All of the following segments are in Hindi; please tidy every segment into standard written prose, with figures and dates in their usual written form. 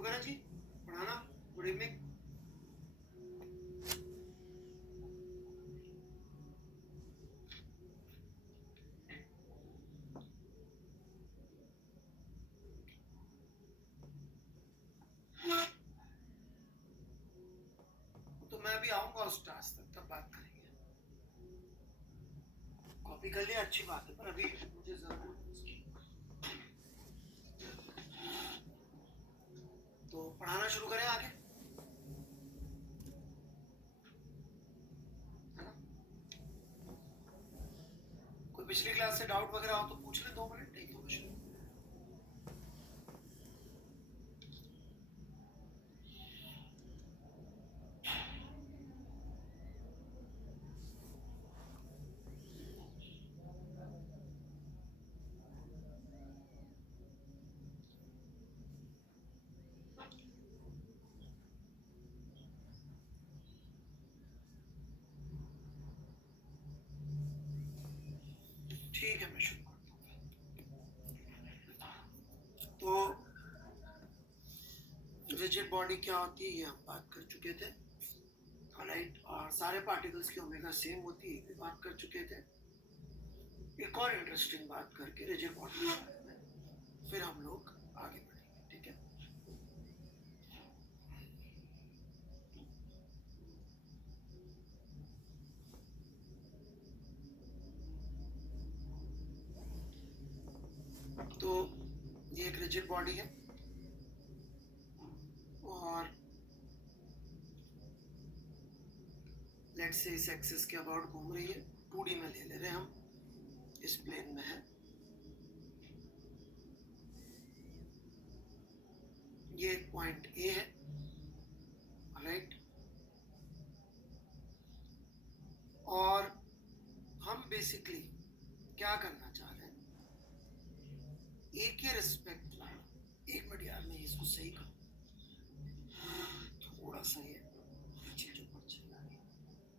शुरू करें जी पढ़ाना। Good evening. तो मैं अभी आऊंगा उस टास्क तक, तब बात करेंगे। कॉपी कर लिया, अच्छी बात है, पर अभी मुझे जरूरत है उसकी। तो पढ़ाना शुरू करें आगे, है ना? कोई पिछली क्लास से डाउट वगैरह हो तो पूछ ले, 2 मिनट, नहीं तो शुरू। ठीक है, मैं शुरू करता हूँ। तो रिजिड बॉडी क्या होती है ये हम बात कर चुके थे, राइट? और सारे पार्टिकल्स की ओमेगा सेम होती है, बात कर चुके थे। एक और इंटरेस्टिंग बात करके रिजिड बॉडी के बारे में फिर हम लोग आगे बढ़ेंगे, ठीक है? तो ये एक रिजिड बॉडी है और लेट्स से इस एक्सिस के अबाउट घूम रही है। 2D में ले रहे हैं हम, इस प्लेन में है। ये पॉइंट ए है, राइट? और हम बेसिकली क्या करना चाह रहे हैं, ए के रिस्पेक्ट में, एक मिनट यार मैं इसको सही करूं, थोड़ा सा ये चीजों पर चल रहा है,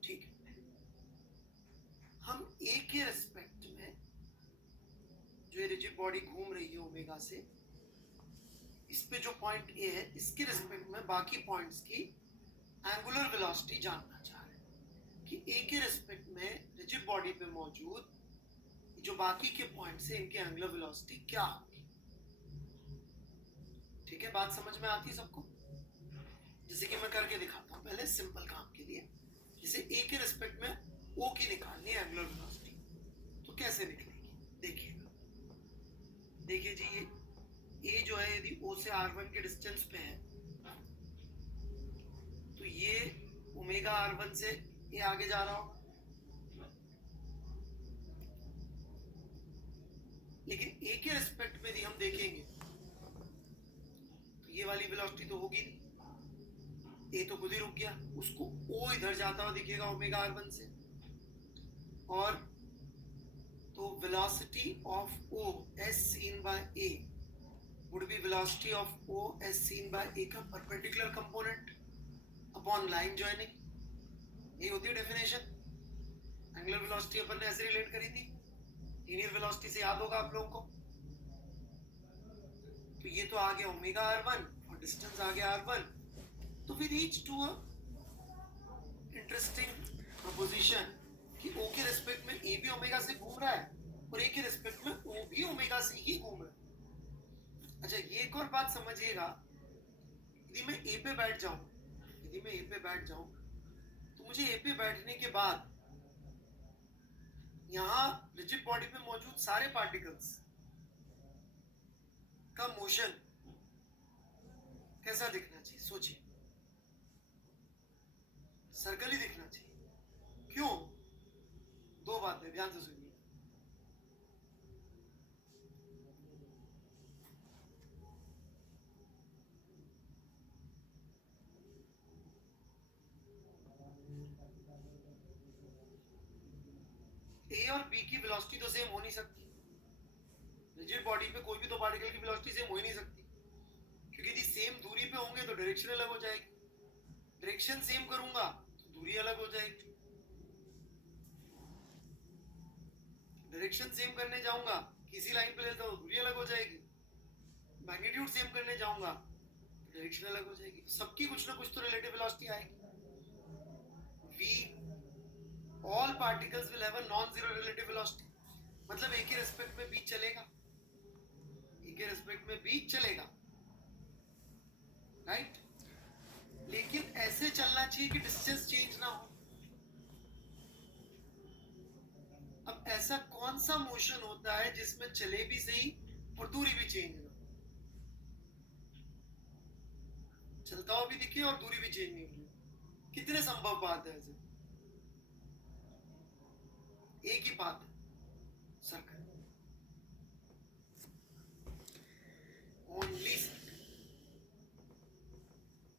ठीक है? हम ए के रिस्पेक्ट में जो ये रिजिड बॉडी घूम रही है ओमेगा से, इस पे जो पॉइंट ए है इसके रिस्पेक्ट में बाकी पॉइंट्स की एंगुलर वेलोसिटी जानना चाह रहे हैं कि ए के रिस्पेक्ट में रिजिड बॉडी पे मौजूद जो बाकी के पॉइंट्स है इनकी एंगुलर वेलोसिटी क्या होगी। ठीक है, बात समझ में आती है सबको? जैसे कि मैं करके दिखाता हूँ पहले सिंपल काम के लिए। जैसे ए के रिस्पेक्ट में ओ की निकालनी है एंगुलर वेलोसिटी, तो कैसे निकलेगी देखिएगा। देखिए जी, ये ए जो है यदि ओ से r1 के डिस्टेंस पे है तो ये ओमेगा r1 से ये आगे जा रहा होगा, लेकिन ए के रिस्पेक्ट में यदि हम देखेंगे तो ये वाली वेलोसिटी तो होगी नहीं, ए तो खुद ही रुक गया, उसको ओ इधर जाता हुआ दिखेगा ओमेगा r1 से। और तो velocity of O S seen by A would be velocity of O as seen by A का perpendicular component upon line joining। ये होती है डेफिनेशन। एंगुलर वेलोसिटी अपन ने ऐसे रिलेट करी थी, लीनियर वेलोसिटी से, याद होगा आप लोगों को। तो ये तो आ गया ओमेगा r1 और डिस्टेंस आ गया r1। तो we reach to a interesting proposition कि O के रिस्पेक्ट में A भी ओमेगा से घूम रहा है और A के रिस्पेक्ट में O भी ओमेगा से ही घूम रहा है। अच्छा, ये एक और बात समझिएगा, यदि मैं ए पे बैठ जाऊं तो मुझे ए पे बैठने के बाद यहां रिजिड बॉडी पे मौजूद सारे पार्टिकल्स का मोशन कैसा दिखना चाहिए? सोचिए, सर्कल ही दिखना चाहिए। क्यों? 2 बातें ध्यान से सुनिए। ए और बी की वेलोसिटी तो सेम हो नहीं सकती, रिजिड बॉडी पे कोई भी दो पार्टिकल की वेलोसिटी सेम हो ही नहीं सकती, क्योंकि यदि सेम दूरी पे होंगे तो डायरेक्शन अलग हो जाएगी, डायरेक्शन सेम करूंगा तो दूरी अलग हो जाएगी, डायरेक्शन सेम करने जाऊंगा किसी लाइन पे लेता हूं दूरी अलग हो जाएगी, मैग्नीट्यूड सेम करने जाऊंगा डायरेक्शन अलग हो जाएगी, सबकी कुछ ना कुछ तो रिलेटिव वेलोसिटी आएगी। v all particles will have a non-zero relative velocity, मतलब एक ही रेस्पेक्ट में b चलेगा, एक ही रेस्पेक्ट में b चलेगा, राइट? लेकिन ऐसे चलना चाहिए कि डिस्टेंस चेंज ना हो। अब ऐसा कौन सा मोशन होता है जिसमें चले भी सही और दूरी भी चेंज ना, चलता हुआ भी दिखे और दूरी भी चेंज नहीं हो? कितने संभव बात है ऐसे? एक ही बात है, circle, only circle,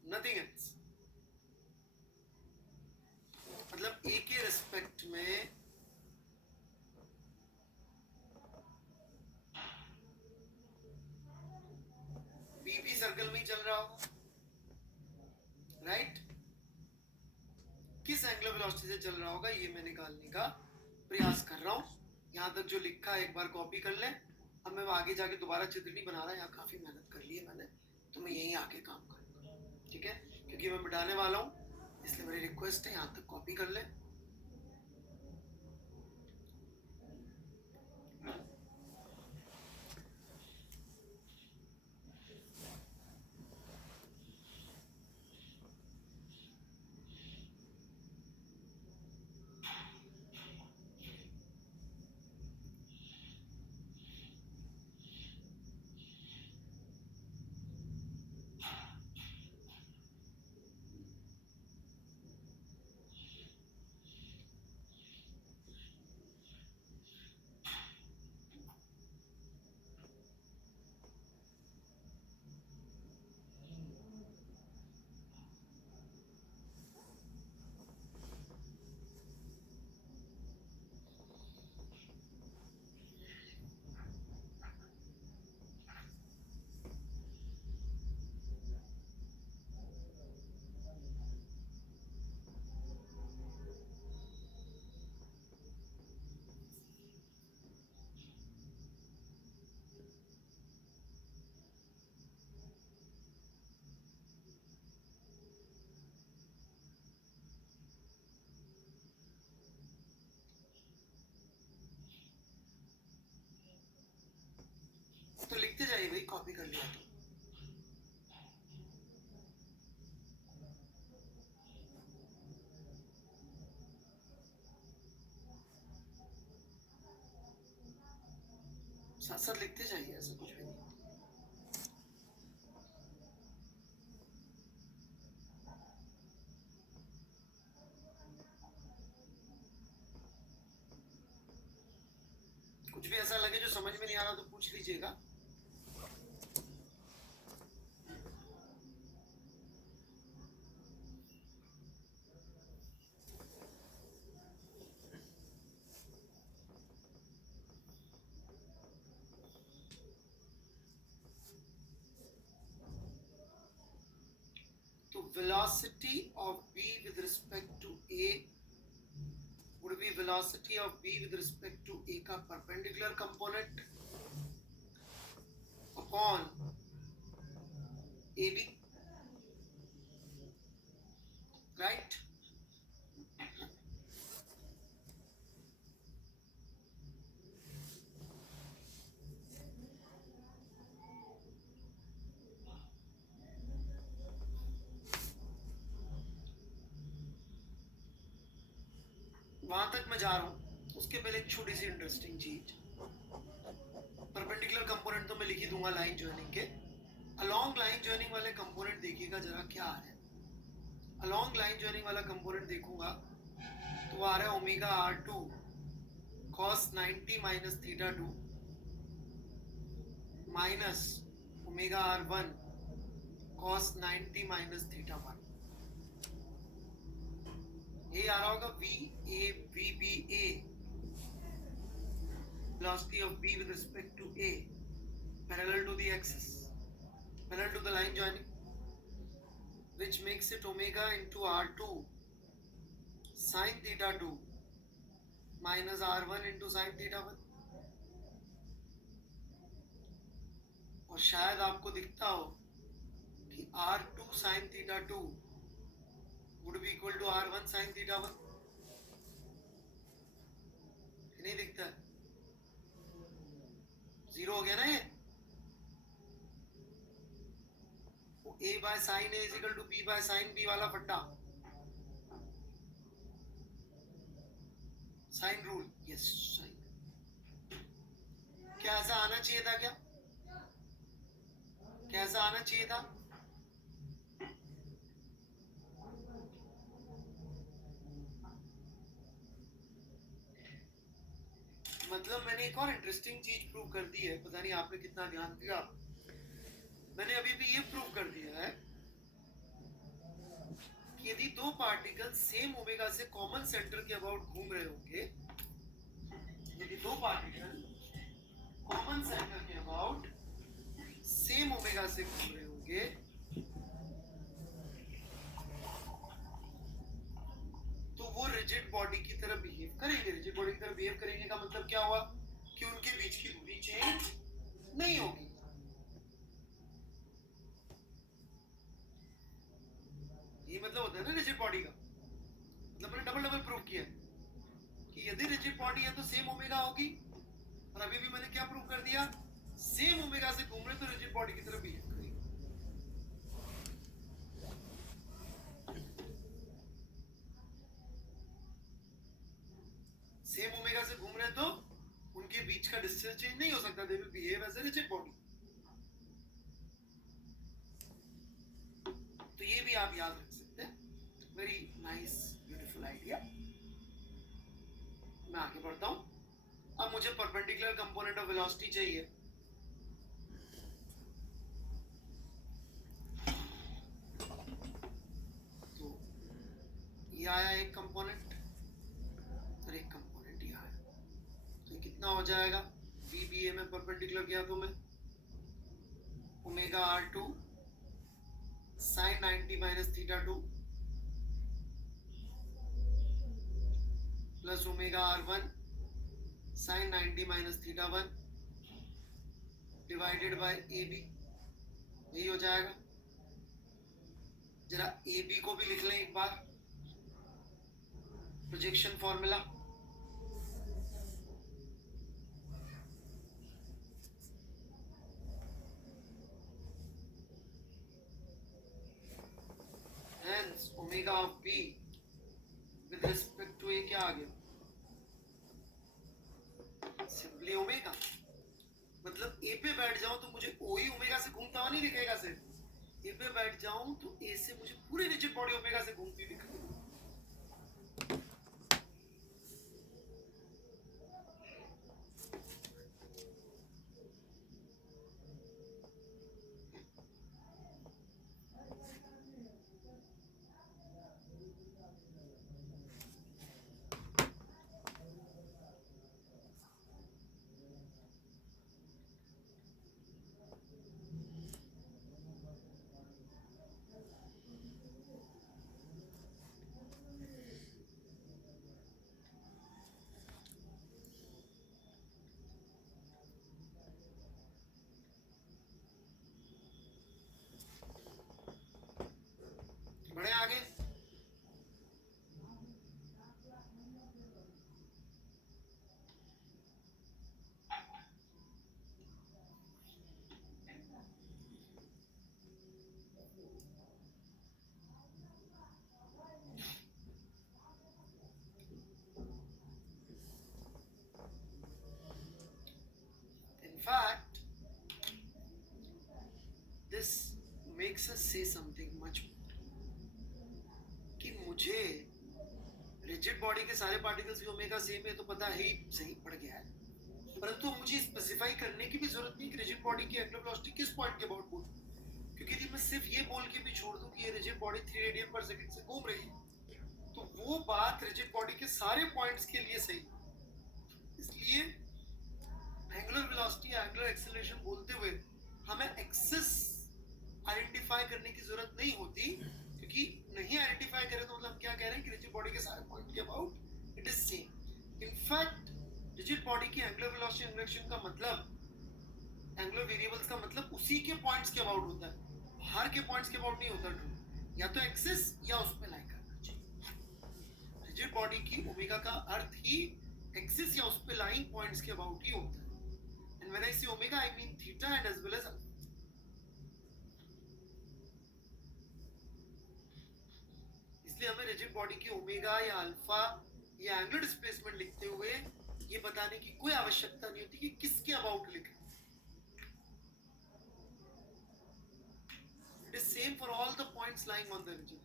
nothing else. मतलब एक ही रिस्पेक्ट में बी भी सर्कल में ही चल रहा होगा, राइट? किस एंगुलर वेलोसिटी से चल रहा होगा ये मैं निकालने का प्रयास कर रहा हूं। यहां तक जो लिखा है एक बार कॉपी कर ले। अब मैं आगे जाके दोबारा चित्र नहीं बना रहा, यहाँ काफी मेहनत कर ली है मैंने, तो मैं यहीं आके काम करूंगा, ठीक है? क्योंकि मैं मिटाने वाला हूँ, इसलिए मेरी रिक्वेस्ट है यहाँ तक कॉपी कर ले। तो लिखते जाइए भाई, कॉपी कर लिया तो। साथ साथ लिखते जाइए, ऐसा कुछ भी नहीं। कुछ भी ऐसा लगे जो समझ में नहीं आ रहा तो पूछ लीजिएगा। तो velocity of b with respect to a would be velocity of b with respect to a का perpendicular component upon ab, right? वहां तक मैं जा रहा हूं, उसके पहले एक छोटी सी इंटरेस्टिंग चीज। परपेंडिकुलर कंपोनेंट तो मैं लिख ही दूंगा लाइन जॉइनिंग के। अलोंग लाइन जॉइनिंग वाले कंपोनेंट देखिएगा जरा क्या है। अलोंग लाइन जॉइनिंग वाला कंपोनेंट देखूंगा तो आ रहा है omega r2 cos 90 minus theta 2 minus omega r1 cos 90 minus theta 1। ये आ रहा होगा VA velocity of B with respect to A parallel to the axis, parallel to the line joining, which makes it omega into R2 sin theta 2 minus R1 into sin theta 1। और शायद आपको दिखता हो कि r2 sin theta 2 would be equal to r1 sin theta 1. नहीं दिखता है, जीरो हो गया ना ये. a by sin a is equal to b by sin b वाला फट्टा, साइन रूल. Yes, sign. क्या ऐसा आना चाहिए था? क्या कैसा आना चाहिए था? मतलब मैंने एक और इंटरेस्टिंग चीज प्रूव कर दी है, पता नहीं आपने कितना ध्यान दिया. मैंने अभी भी ये प्रूव कर दिया है कि यदि दो पार्टिकल सेम ओमेगा से कॉमन सेंटर के अबाउट घूम रहे होंगे, यदि दो पार्टिकल कॉमन सेंटर के अबाउट सेम ओमेगा से घूम रहे होंगे, तो वो रिजिड बॉडी की तरह बिहेव करेंगे. रिजिड बॉडी की तरह बिहेव करेंगे का मतलब क्या हुआ कि उनके बीच की दूरी चेंज नहीं होगी. ये मतलब होता है ना रिजिड बॉडी का. मतलब मैंने डबल डबल प्रूव किया कि यदि रिजिड बॉडी है तो सेम ओमेगा होगी, और अभी भी मैंने क्या प्रूव कर दिया, सेम ओमेगा से घूम रहे तो रिजिड बॉडी की तरह बिहेव करेंगे. सेम ओमेगा से घूम रहे तो उनके बीच का डिस्टेंस चेंज नहीं हो सकता. They will behave as a rigid body. तो ये भी आप याद रख सकते हैं. Very nice, beautiful idea. मैं आगे बढ़ता हूं. अब मुझे परपेंडिकुलर कंपोनेंट ऑफ वेलोसिटी चाहिए. तो ये आया एक कंपोनेंट और एक कंपोनेंट ये आया. तो कितना हो जाएगा? VBA में परपेंडिकुलर किया तो मैं omega R2 sin 90 minus theta 2 plus omega R1 sin 90 minus theta 1 divided by AB. यही हो जाएगा. जरा AB को भी लिख लें एक बार. Projection formula, hence omega of B with respect to A क्या आ गया? Simply omega. मतलब A पे बैठ जाऊं तो मुझे O ही ओमेगा से घूमता हुआ नहीं दिखेगा. सिर्फ A पे बैठ जाऊं तो A से मुझे पूरी रिजिड बॉडी ओमेगा से घूमती दिखेगी. बढ़े आगे. In fact, this makes us say something much more. कि मुझे रिजिड बॉडी के सारे पार्टिकल्स की ओमेगा सेम है तो पता है ही सही पड़ गया है, परंतु मुझे स्पेसिफाई करने की भी जरूरत नहीं कि रिजिड बॉडी की एंगुलर वेलोसिटी किस पॉइंट के अबाउट बोलूं. क्योंकि यदि मैं सिर्फ ये बोल के भी छोड़ दूं कि ये रिजिड बॉडी 3 रेडियन पर सेकंड से घूम रही है, तो वो बात रिजिड बॉडी के सारे पॉइंट्स के लिए सही. इसलिए एंगुलर वेलोसिटी, एंगुलर एक्सेलरेशन बोलते हुए हमें एक्सिस आइडेंटिफाई करने की जरूरत नहीं होती. क्योंकि नहीं आइडेंटिफाई करें तो मतलब क्या कह रहे हैं कि रिजिड बॉडी के सारे पॉइंट के about it is same. In fact rigid body की एंगुलर वेलोसिटी इंडक्शन का मतलब, एंगुलर वेरिएबल्स का मतलब उसी के पॉइंट्स के अबाउट होता है. बाहर के पॉइंट्स के अबाउट नहीं होता ट्रू, या तो एक्सिस या उस पे लाइन करना चाहिए। रिजिड बॉडी की ओमेगा का अर्थ ही एक्सिस या उस पे लाइन पॉइंट्स के अबाउट ही होता है। And when I say omega I mean theta and as well as alpha. इसलिए हमें रिजिड बॉडी की ओमेगा या अल्फा या एंगुलर डिस्प्लेसमेंट लिखते हुए ये बताने की कोई आवश्यकता नहीं होती कि किसके अबाउट लिखें। It is same for all the points lying on the rigid.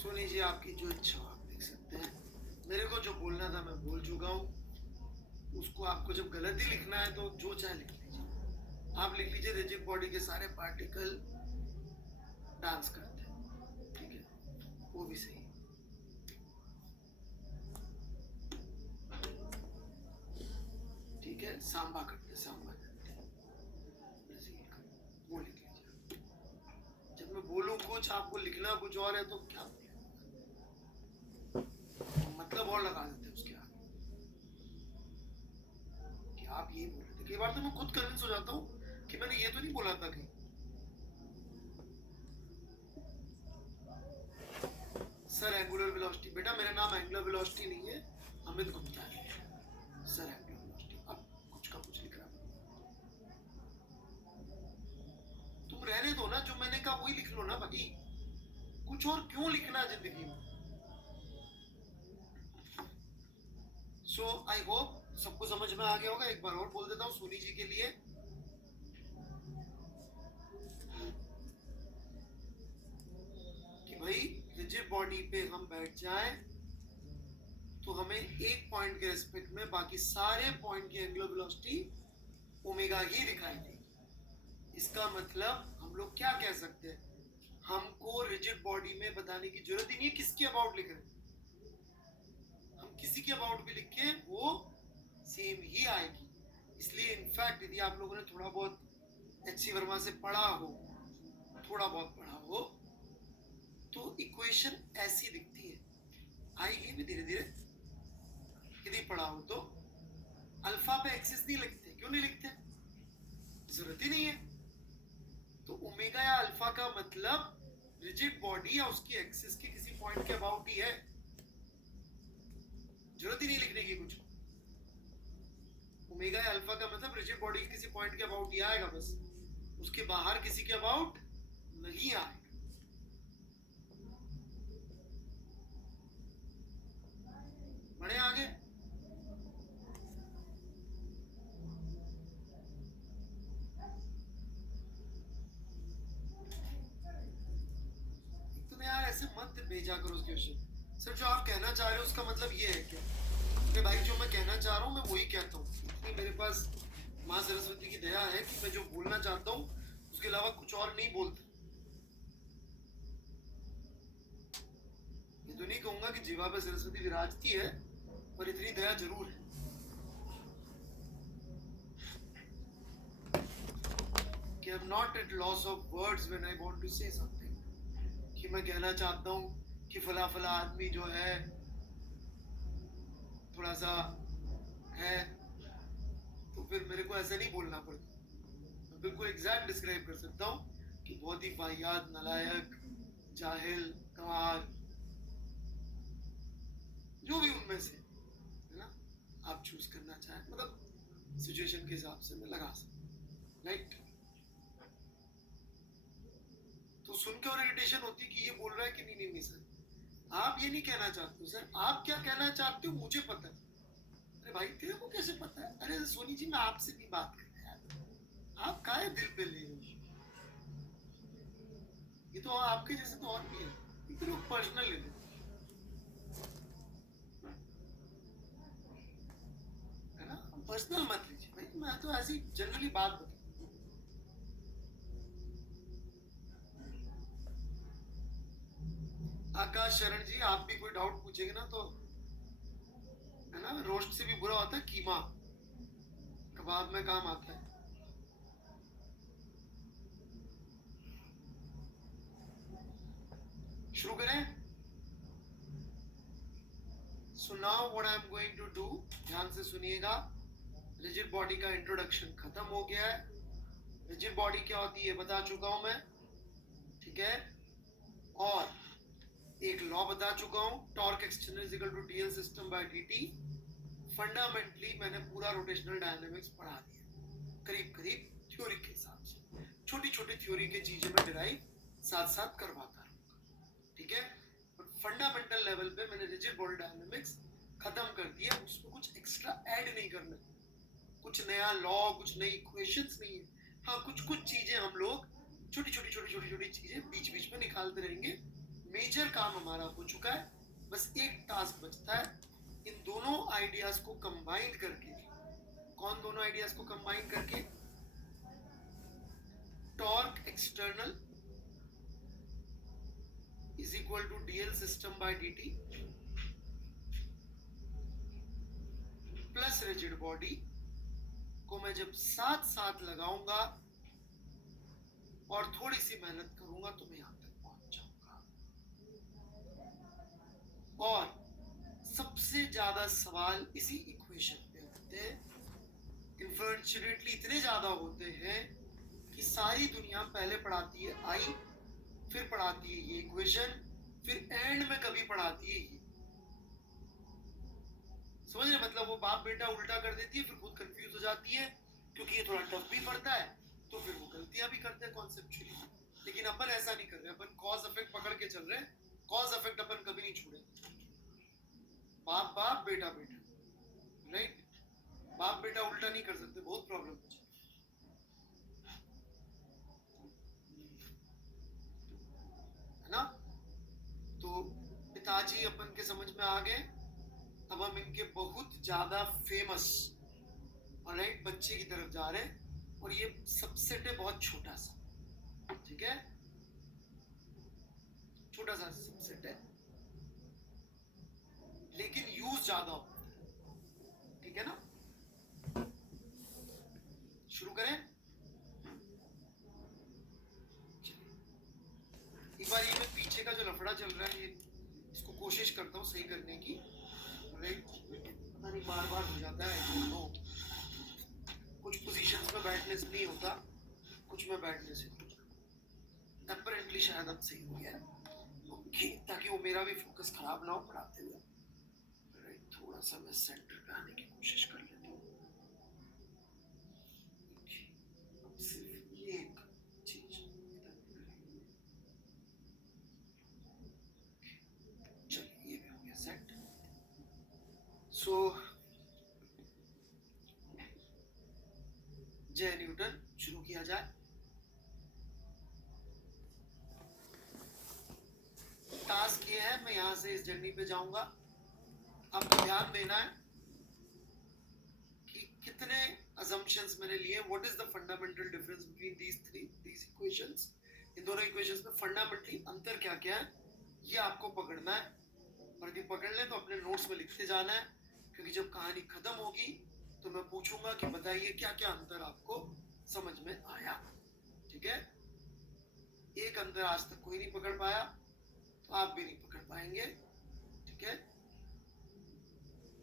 Soni ji आपकी जो इच्छा हो आप लिख सकते हैं। मेरे को जो बोलना था मैं बोल चुका हूँ। उसको आपको जब गलत ही लिखना है तो जो चाहे लिख लीजिए। आप लिख लीजिए रिजिड बॉडी के सारे पार्टिकल डांस करते हैं, ठीक है, वो भी सही। ठीक है, सांबा करते सांबा करते वो लिख लीजिए। जब मैं बोलूँ कुछ आपको लिखना कुछ और है तो क्या मतलब और लगा देते हैं उसके आगे कि आप यही बोल रहे थे। कई बार तो मैं खुद कन्विंस हो जाता हूँ कि मैंने ये तो नहीं बोला था कहीं। सर एंगुलर वेलोसिटी, बेटा मेरा नाम एंगुलर वेलोसिटी नहीं है, अमित गुप्ता है। सर एंगुलर वेलोसिटी, अब कुछ का कुछ लिख रहा है। तुम रहने दो ना, जो मैंने कहा वही लिख लो ना भाई, कुछ और क्यों लिखना जिंदगी में। सो आई होप सबको समझ में आ गया होगा। एक बार और बोल देता हूँ सोनी जी के लिए। कि भाई रिजिड बॉडी पे हम बैठ जाएं तो हमें एक पॉइंट के रिस्पेक्ट में बाकी सारे पॉइंट की एंगुलर वेलोसिटी ओमेगा ही दिखाई देगी। इसका मतलब हम लोग क्या कह सकते हैं, हमको रिजिड बॉडी में बताने की जरूरत ही नहीं है किसके अबाउट लिख रहे हैं। हम किसी के अबाउट भी लिखे वो सेम ही आएगी। इसलिए इनफैक्ट यदि आप लोगों ने थोड़ा बहुत एच.सी. वर्मा से पढ़ा हो, थोड़ा बहुत पढ़ा हो, तो इक्वेशन ऐसी दिखती है, आएगी भी धीरे धीरे। यदि पढ़ा हो तो अल्फा पे एक्सिस नहीं लिखते। क्यों नहीं लिखते? जरूरत ही नहीं है। तो ओमेगा या अल्फा का मतलब रिजिड बॉडी या उसकी एक्सिस के किसी पॉइंट के अबाउट ही है। जरूरत ही नहीं लिखने की कुछ। ओमेगा या अल्फा का मतलब रिजिड बॉडी के किसी पॉइंट के अबाउट ही आएगा, बस उसके बाहर किसी के अबाउट नहीं आएगा। बढ़े आगे। तुम यार ऐसे मत भेजा करो उस क्वेश्चन। सर जो आप कहना चाह रहे हो उसका मतलब ये है क्या? अरे भाई जो मैं कहना चाह रहा हूँ मैं वही कहता हूँ। इतनी मेरे पास माँ सरस्वती की दया है कि मैं जो बोलना चाहता हूँ उसके अलावा कुछ और नहीं बोलता। ये तो नहीं कहूंगा कि जीवा पे सरस्वती विराजती है, पर इतनी दया जरूर है कि I'm not at loss of words when I want to say something। कि मैं कहना चाहता हूँ कि फला फला आदमी जो है थोड़ा सा है, तो फिर मेरे को ऐसा नहीं बोलना पड़ता। मैं बिल्कुल एग्जैक्ट डिस्क्राइब कर सकता हूँ कि बहुत ही वाहियात, नालायक, जाहिल, गंवार, जो भी उनमें से है ना आप चूज करना चाहें, मतलब सिचुएशन के हिसाब से मैं लगा सकता, राइट। तो सुन के और इरिटेशन होती कि ये बोल रहा है कि नहीं नहीं नहीं सर आप ये नहीं कहना चाहते हो। सर आप क्या कहना चाहते हो मुझे पता है। अरे भाई तेरे को कैसे पता है? अरे सोनी जी मैं आपसे नहीं बात कर रहा यार, आप काहे दिल पे ले रहे हो? ये तो आपके जैसे तो और भी है, इतने लोग पर्सनल ले लेते है ना। पर्सनल मत लीजिए भाई, मैं तो ऐसी जनरली बात बता। आकाश शरण जी आप भी कोई डाउट पूछेंगे ना तो है ना, रोस्ट से भी बुरा होता है कीमा, कबाब में काम आता है। शुरू करें? So now what I am going to do, ध्यान से सुनिएगा। रिजिड बॉडी का इंट्रोडक्शन खत्म हो गया है। रिजिड बॉडी क्या होती है बता चुका हूं मैं, ठीक है। और एक लॉ बता चुका हूं, torque external is equal to DL system by DT. Fundamentally मैंने पूरा रोटेशनल डायनामिक्स पढ़ा दिया, करीब करीब थ्योरी के हिसाब से। छोटी छोटी थ्योरी की चीजें मैं डिराइव साथ साथ करवाता रहूंगा, ठीक है। फंडामेंटल लेवल पे मैंने रिजिड बॉडी डायनामिक्स खत्म कर दिया, उसमें कुछ एक्स्ट्रा ऐड नहीं करना, कुछ नया लॉ, कुछ नई इक्वेशंस नहीं है। हाँ, कुछ कुछ चीजें हम लोग छोटी छोटी चीजें बीच बीच में निकालते रहेंगे। मेजर काम हमारा हो चुका है, बस एक टास्क बचता है, इन दोनों आइडियाज को कंबाइन करके। कौन दोनों आइडियाज को कंबाइन करके? Torque external is equal to DL system by DT plus rigid body को मैं जब साथ साथ लगाऊंगा और थोड़ी सी मेहनत करूंगा तो मैं यहां तक पहुंच जाऊंगा। और सबसे ज्यादा सवाल इसी इक्वेशन पे होते हैं, इन्फॉर्चुनेटली इतने ज्यादा होते हैं कि सारी दुनिया पहले पढ़ाती है आई, फिर पढ़ाती है ये इक्वेशन, फिर एंड में कभी पढ़ाती है ये। समझ रहे? मतलब वो बाप बेटा उल्टा कर देती है, फिर खुद कंफ्यूज हो जाती है, क्योंकि ये थोड़ा टफ भी पड़ता है, तो फिर वो गलतियां भी करते हैं कॉन्सेप्चुअली। लेकिन अपन ऐसा नहीं कर रहे, अपन कॉज इफेक्ट पकड़ के चल रहे हैं। कॉज इफेक्ट अपन कभी नहीं छोड़े, बाप बाप बेटा बेटा, राइट। बाप बेटा उल्टा नहीं कर सकते, बहुत प्रॉब्लम हो जाए, है ना। तो पिताजी अपन के समझ में आ गए। अब हम इनके बहुत ज्यादा फेमस ऑलराइट बच्चे की तरफ जा रहे हैं, और ये सबसेट है बहुत छोटा सा, ठीक है, छोटा सा सबसेट है, लेकिन यूज ज्यादा होता है, ठीक है ना। शुरू करें? एक बार ये मैं पीछे का जो लफड़ा चल रहा है, ये इसको कोशिश करता हूँ सही करने की, राइट। पता नहीं बार बार हो जाता है, तो कुछ पोजीशंस में बैठने से नहीं होता, कुछ में बैठने से होता। अपेरेंटली शायद अब सही हो गया, ओके, ताकि वो मेरा भी फोकस खराब ना हो पढ़ाते हुए। राइट, थोड़ा सा मैं सेंटर पे आने की कोशिश कर लेता हूँ। अब सिर्फ ये एक चीज, चलिए ये भी हो गया सेट। सो जय न्यूटन, शुरू किया जाए। टास्क ये है, मैं यहां से इस जर्नी पे जाऊंगा। आपको ध्यान देना है कि कितने assumptions मैंने लिए, what is the fundamental difference between these equations। इन दोनों इक्वेशंस में फंडामेंटली अंतर क्या क्या है, ये आपको पकड़ना है। और यदि पकड़ ले तो अपने नोट्स में लिखते जाना है, क्योंकि जब कहानी खत्म होगी तो मैं पूछूंगा कि बताइए क्या क्या अंतर आपको समझ में आया, ठीक है। एक अंतर आज तक कोई नहीं पकड़ पाया, तो आप भी नहीं पकड़ पाएंगे, ठीक है,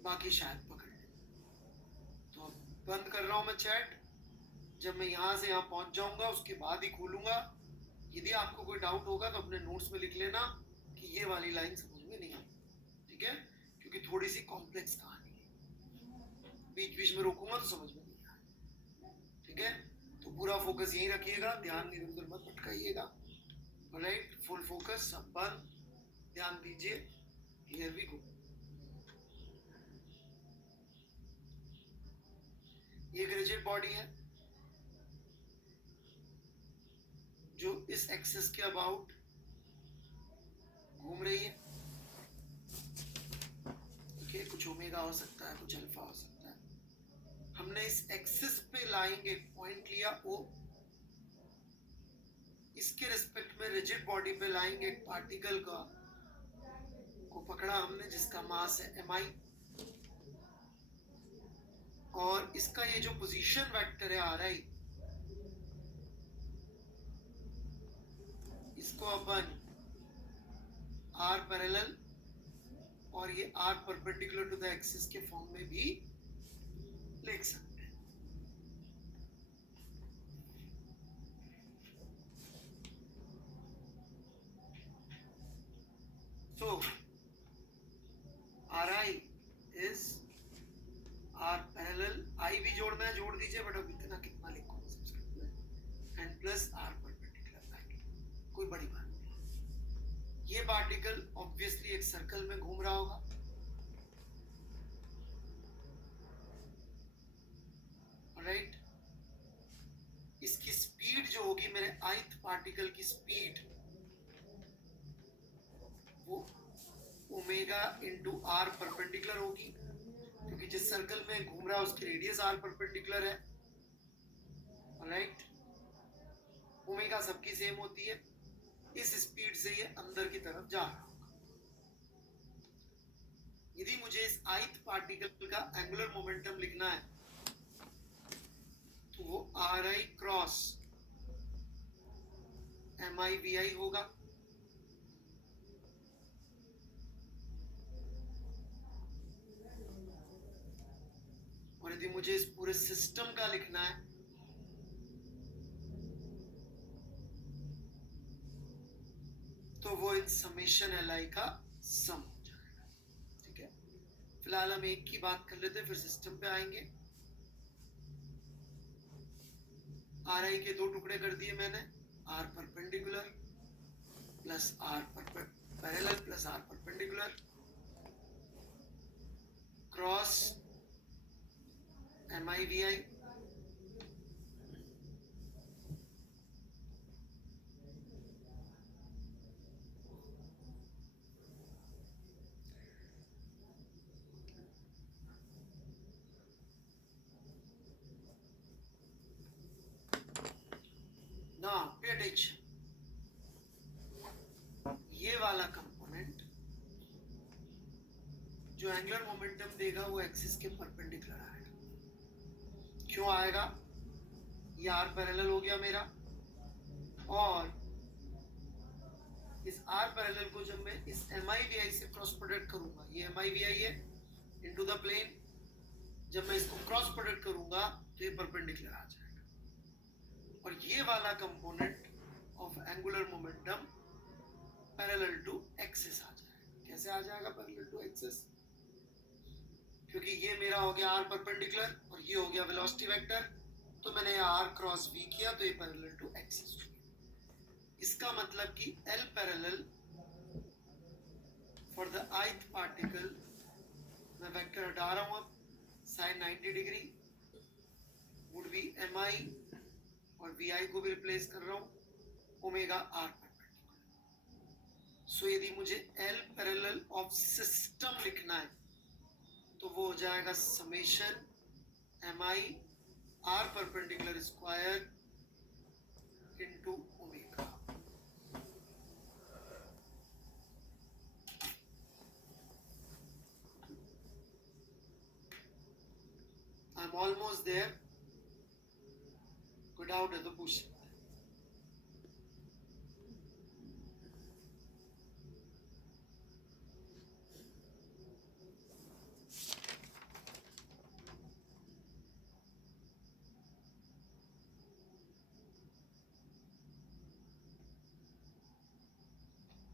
बाकी शायद पकड़ ले। तो अब बंद कर रहा हूं मैं चैट, जब मैं यहां से यहां पहुंच जाऊंगा उसके बाद ही खोलूंगा। यदि आपको कोई डाउट होगा तो अपने नोट्स में लिख लेना कि ये वाली लाइन समझ में नहीं आई, ठीक है, क्योंकि थोड़ी सी कॉम्प्लेक्स कहानी है, बीच बीच में रोकूंगा तो समझ में नहीं आए, ठीक है। तो पूरा फोकस यहीं रखिएगा, ध्यान इधर उधर मत भटकाइएगा, राइट, फुल फोकस, सब बंद, ध्यान दीजिए। Here we go. ये एक रिजिड बॉडी है जो इस एक्सिस के अबाउट घूम रही है, ओके, कुछ ओमेगा हो सकता है, कुछ अल्फा हो सकता है। हमने इस एक्सिस पे लाएंगे एक पॉइंट लिया ओ, इसके रिस्पेक्ट में रिजिड बॉडी पे लाएंगे एक पार्टिकल को पकड़ा हमने जिसका मास है mi, और इसका ये जो पोजीशन वेक्टर है आर आई, इसको अपन आर पैरेलल और ये R perpendicular to the axis के फॉर्म में भी लिख सकते हैं। So R I is R parallel, I भी जोड़ना है जोड़ दीजिए, बट अब इतना कितना लिखूंगा सबसे, एंड प्लस आर परपेंडिकुलर, कोई बड़ी बात नहीं। ये पार्टिकल ऑब्वियसली एक सर्कल में घूम रहा होगा, राइट। इसकी स्पीड जो होगी, मेरे ith पार्टिकल की स्पीड, वो ओमेगा इंटू आर परपेंडिकुलर होगी, क्योंकि जिस सर्कल में घूम रहा है उसकी रेडियस आर परपेंडिकुलर है, राइट। ओमेगा सबकी सेम होती है, इस स्पीड से ये अंदर की तरफ जा रहा होगा। यदि मुझे इस ith पार्टिकल का एंगुलर मोमेंटम लिखना है, तो वो R I cross M I V I होगा, और यदि मुझे इस पूरे सिस्टम का लिखना है, तो वो इन समेशन एल आई का सम हो जाएगा। ठीक है, फिलहाल हम एक की बात कर लेते हैं, फिर सिस्टम पे आएंगे। आर आई के दो टुकड़े कर दिए मैंने, R perpendicular plus R parallel plus R perpendicular cross M I V I, now pay attention, ये वाला कंपोनेंट जो एंगुलर मोमेंटम देगा वो एक्सिस के परपेंडिकुलर आएगा। क्यों आएगा? ये आर पैरेलल हो गया मेरा, और इस आर पैरेलल को जब मैं इस एम आई वी आई से क्रॉस प्रोडक्ट करूंगा, ये एम आई वी आई है इनटू द प्लेन, जब मैं इसको क्रॉस प्रोडक्ट करूंगा तो ये परपेंडिकुलर आ जाएगा, और ये वाला component of angular momentum parallel to axis आ जाएगा। कैसे आ जाएगा पैरेलल टू एक्सिस? क्योंकि ये मेरा हो गया आर परपेंडिकुलर और ये हो गया वेलोसिटी वेक्टर, तो मैंने आर क्रॉस वी किया तो ये पैरेलल टू एक्सिस हो गया। इसका मतलब कि L parallel for the ith particle, मैं वेक्टर हटा रहा हूं अब, sine 90 degree would be M I, और वी आई को भी रिप्लेस कर रहा हूं ओमेगा आर परपेंडिकुलर। सो यदि मुझे एल पैरेलल ऑफ सिस्टम लिखना है, तो वो हो जाएगा summation M I R perpendicular square into omega. I am almost there, कोई डाउट है तो पूछ सकते हैं।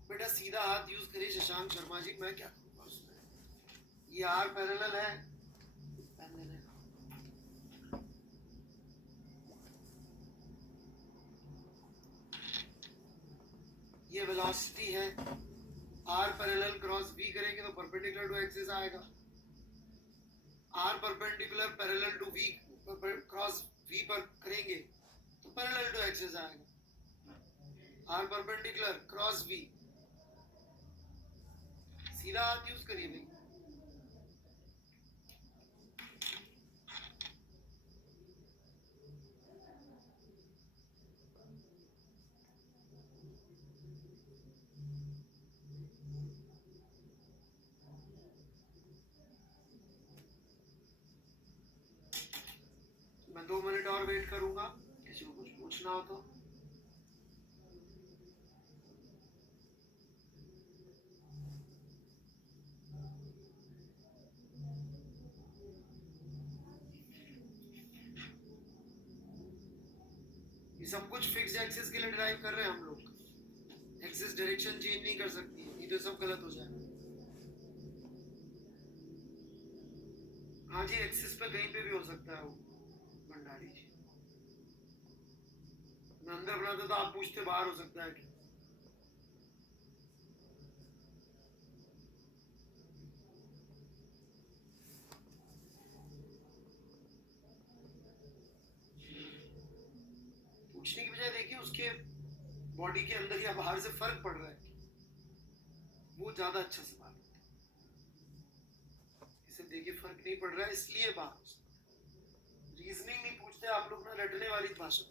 बेटा सीधा हाथ यूज करिए शशांक शर्मा जी, मैं क्या करूंगा उसमें। ये आर पैरेलल है, ये वेलोसिटी है, आर पैरेलल क्रॉस वी करेंगे तो परपेंडिकुलर टू एक्सिस आएगा, R perpendicular parallel to V cross V पर करेंगे तो पैरेलल टू एक्सिस आएगा, आर परपेंडिकुलर क्रॉस वी, सीधा हाथ यूज करिए भाई। मैं 2 मिनट और वेट करूंगा, किसी को कुछ पूछना हो तो। ये सब कुछ फिक्स एक्सिस के लिए ड्राइव कर रहे हैं हम लोग, एक्सिस डायरेक्शन चेंज नहीं कर सकती है, नहीं तो सब गलत हो जाएगा। हाँ जी, एक्सिस पे कहीं पे भी हो सकता है वो भंडारी जी। मैं अंदर बनाता तो आप पूछते बाहर हो सकता है क्या? पूछने की बजाय देखिए उसके बॉडी के अंदर या बाहर से फर्क पड़ रहा है, वो ज्यादा अच्छा सवाल होता है। इसे देखिए फर्क नहीं पड़ रहा है इसलिए बात, रीजनिंग नहीं पूछते आप लोग ना, रटने वाली भाषा।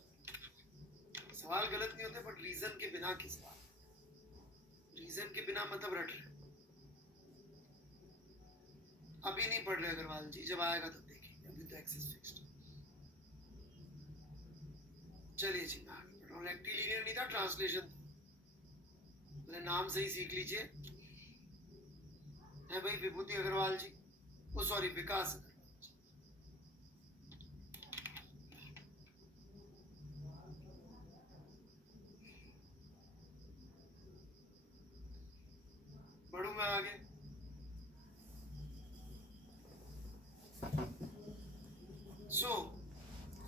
सवाल गलत नहीं होते बट रीजन के बिना के सवाल, रीजन के बिना मतलब रट रहे। अभी नहीं पढ़ रहे अग्रवाल जी, जब आएगा तब देखेंगे, अभी तो एक्सेस फिक्स्ड। चलिए जी मैं आगे बढ़ रहा हूँ। रेक्टिलिनियर नहीं था, ट्रांसलेशन था, मैंने नाम से ही सीख लीजिए। है भाई विभूति अग्रवाल जी, ओ सॉरी विकास अग्रवाल जी। बढ़ू मैं आगे। So,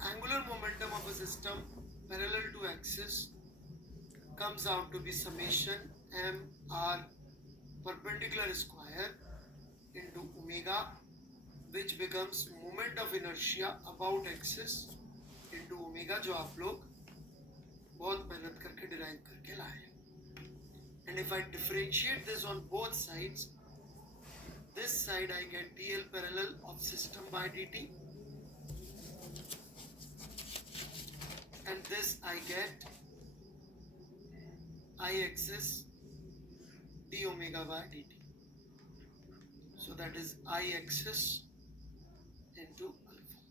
angular momentum of a system parallel to axis comes out to be summation mr perpendicular square into omega, which becomes moment of inertia about axis into omega, जो आप लोग बहुत मेहनत करके डिराइव करके लाए। And if I differentiate this on both sides, this side I get dl parallel of system by dt, and this I get I axis d omega by dt. So that is I axis into alpha.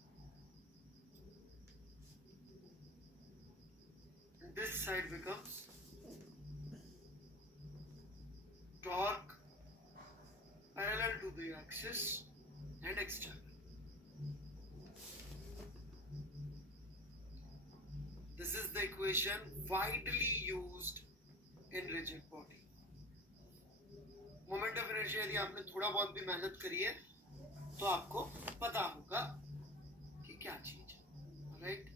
And this side becomes torque parallel to the axis and external. This is the equation widely used in rigid body. Moment of inertia यदि आपने थोड़ा बहुत भी मेहनत करी है तो आपको पता होगा कि क्या चीज है, राइट?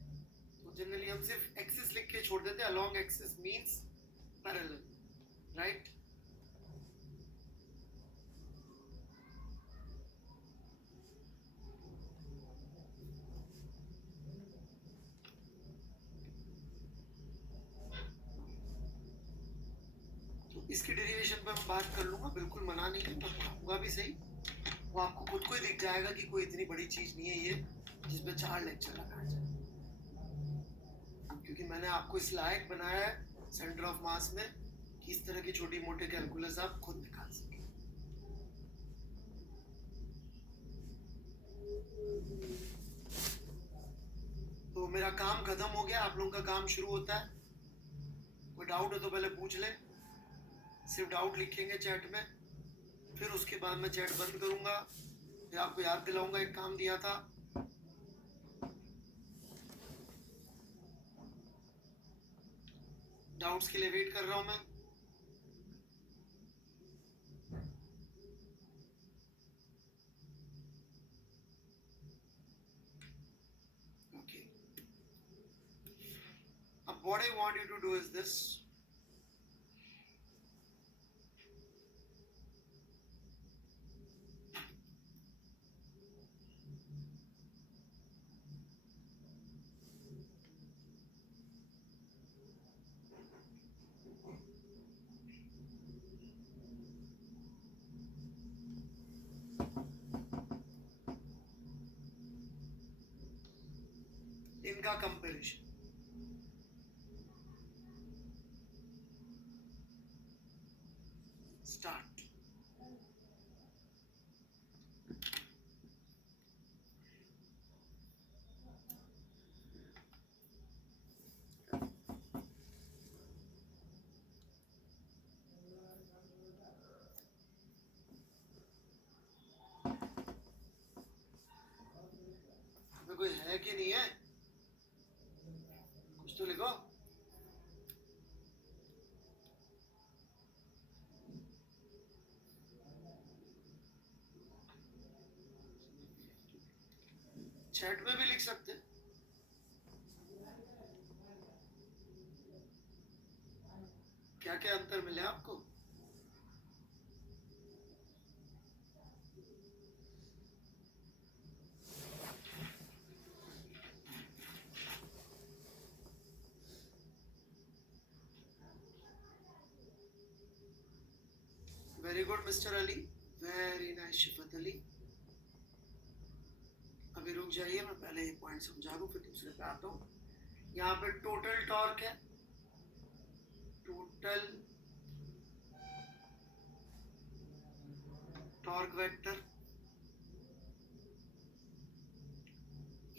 तो जनरली हम सिर्फ एक्सिस लिख के छोड़ देते हैं, along axis means parallel, right? इसकी डेरिवेशन पे मैं बात कर लूंगा, बिल्कुल मना नहीं है, मैं पढ़ाऊंगा भी सही, वो आपको खुद को ही दिख जाएगा कि कोई इतनी बड़ी चीज नहीं है ये जिसमें 4 लेक्चर लगाया जाए, क्योंकि मैंने आपको इस लायक बनाया है सेंटर ऑफ मास में कि इस तरह की छोटी मोटे कैलकुलस आप खुद निकाल सकें। तो मेरा काम खत्म हो गया, आप लोगों का काम शुरू होता है। कोई डाउट हो तो पहले पूछ ले, सिर्फ डाउट लिखेंगे चैट में, फिर उसके बाद मैं चैट बंद करूंगा, फिर आपको याद दिलाऊंगा एक काम दिया था। डाउट्स के लिए वेट कर रहा हूं मैं। ओके, अब what I want you to do is this, इनका कंपैरिजन। स्टार्ट। कोई है कि नहीं है? कुछ तो लिखो। चैट में भी लिख सकते हैं। क्या क्या अंतर मिले आपको? Very good mister Ali, very nice Shifat Ali. अभी रुक जाइए, मैं पहले एक पॉइंट समझा दूं फिर दूसरे पे आता हूँ। यहाँ पे टोटल टॉर्क है, टोटल टॉर्क वेक्टर।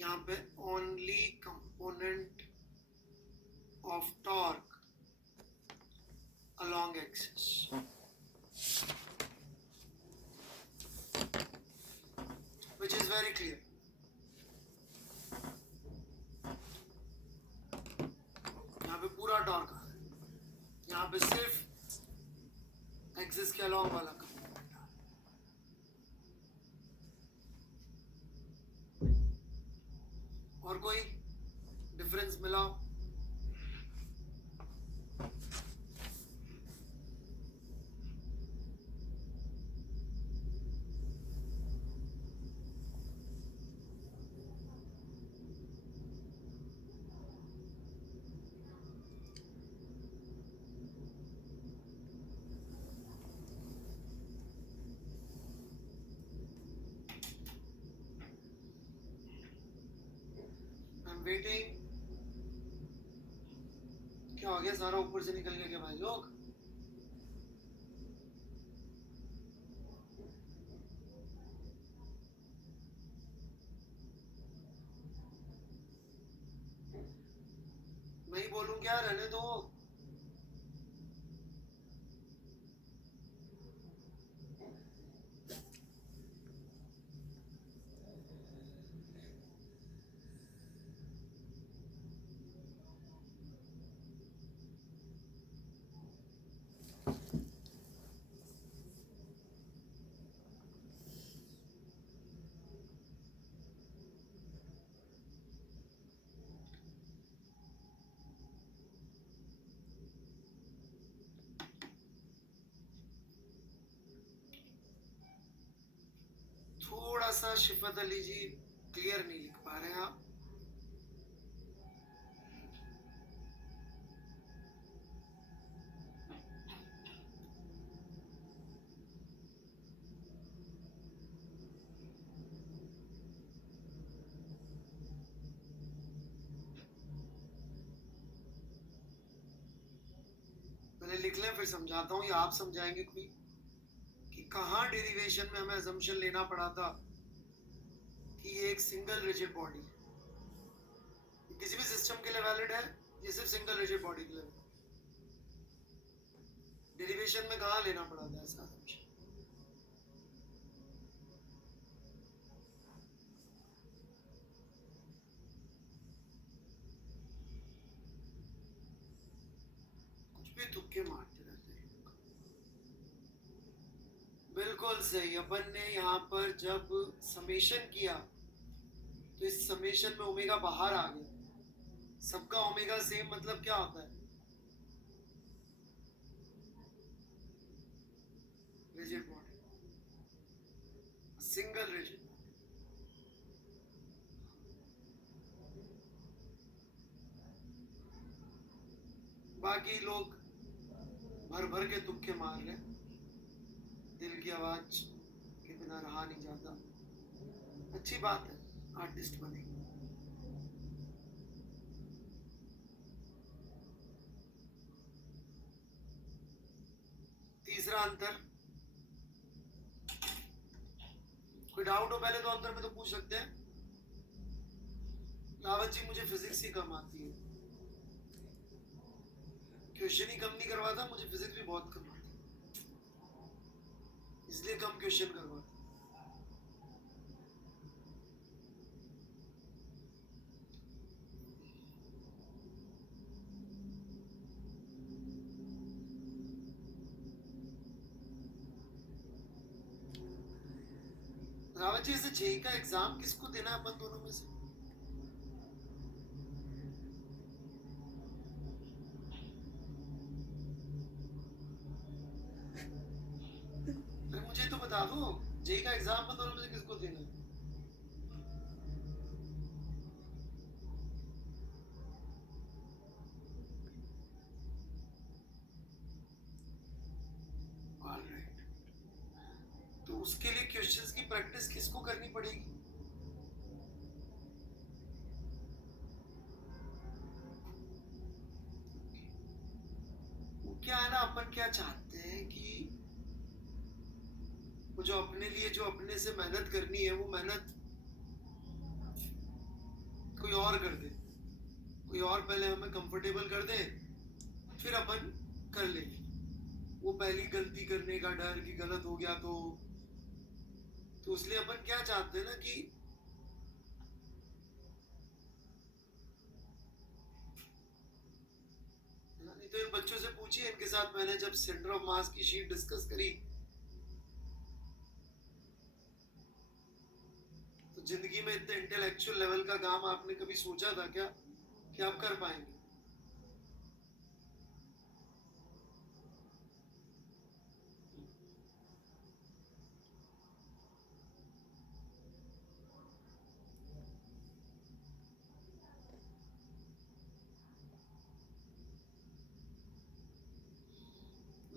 यहाँ पे only component of torque along axis, which is very clear. यहाँ पे पूरा टॉर्क आ रहा है, यहाँ पे सिर्फ एक्सिस के अलॉन्ग वाला कंपोनेंट आ रहा है। और कोई डिफरेंस मिलाओ? वेटिंग। क्या हो गया, सारा ऊपर से निकल गया क्या भाई लोग? मैं ही बोलूं क्या, रहने दो। थोड़ा सा शिफत अली जी क्लियर नहीं लिख पा रहे हैं आप। पहले लिख लें फिर समझाता हूँ, या आप समझाएंगे कोई कि कहाँ डेरिवेशन में हमें अजम्पशन लेना पड़ा था कि ये एक सिंगल रिजिड बॉडी है। किसी भी सिस्टम के लिए वैलिड है, ये सिर्फ सिंगल रिजिड बॉडी के लिए। डेरिवेशन में कहाँ लेना पड़ा था ऐसा अजम्पशन? कुछ भी तुक्के मारते रहते हैं। बिल्कुल सही। अपन ने यहाँ पर जब समेशन किया तो इस समेशन में ओमेगा बाहर आ गया। सबका ओमेगा सेम मतलब क्या होता है? Rigid body, single rigid. बाकी लोग भर भर के तुक्के मार रहे, दिल की आवाज के बिना रहा नहीं जाता। अच्छी बात है, आर्टिस्ट बनेंगे। तीसरा अंतर, कोई डाउट हो पहले तो अंतर में तो पूछ सकते हैं। रावत जी मुझे फिजिक्स ही कम आती है, क्वेश्चन ही कम नहीं करवाता, मुझे फिजिक्स भी बहुत कम आती है, इसलिए कम क्वेश्चन करवाता। रावत जी, इसे जेई का एग्जाम किसको देना है अपन दोनों में से? अरे मुझे तो बता दो, जेई का एग्जाम अपन दोनों में से किसको देना है? ऑलराइट, तो उसके लिए क्वेश्चंस की प्रैक्टिस किसको करनी पड़ेगी? वो क्या है ना, अपन क्या चाहते हैं कि वो जो अपने लिए, जो अपने से मेहनत करनी है, वो मेहनत कोई और कर दे, कोई और पहले हमें कंफर्टेबल कर दे, फिर अपन कर लेंगे। वो पहली गलती करने का डर कि गलत हो गया तो इसलिए अपन क्या चाहते हैं ना कि नहीं तो इन बच्चों से पूछिए, इनके साथ मैंने जब सेंटर ऑफ मास की शीट डिस्कस करी तो जिंदगी में इतने इंटेलेक्चुअल लेवल का काम आपने कभी सोचा था क्या कि आप कर पाएंगे?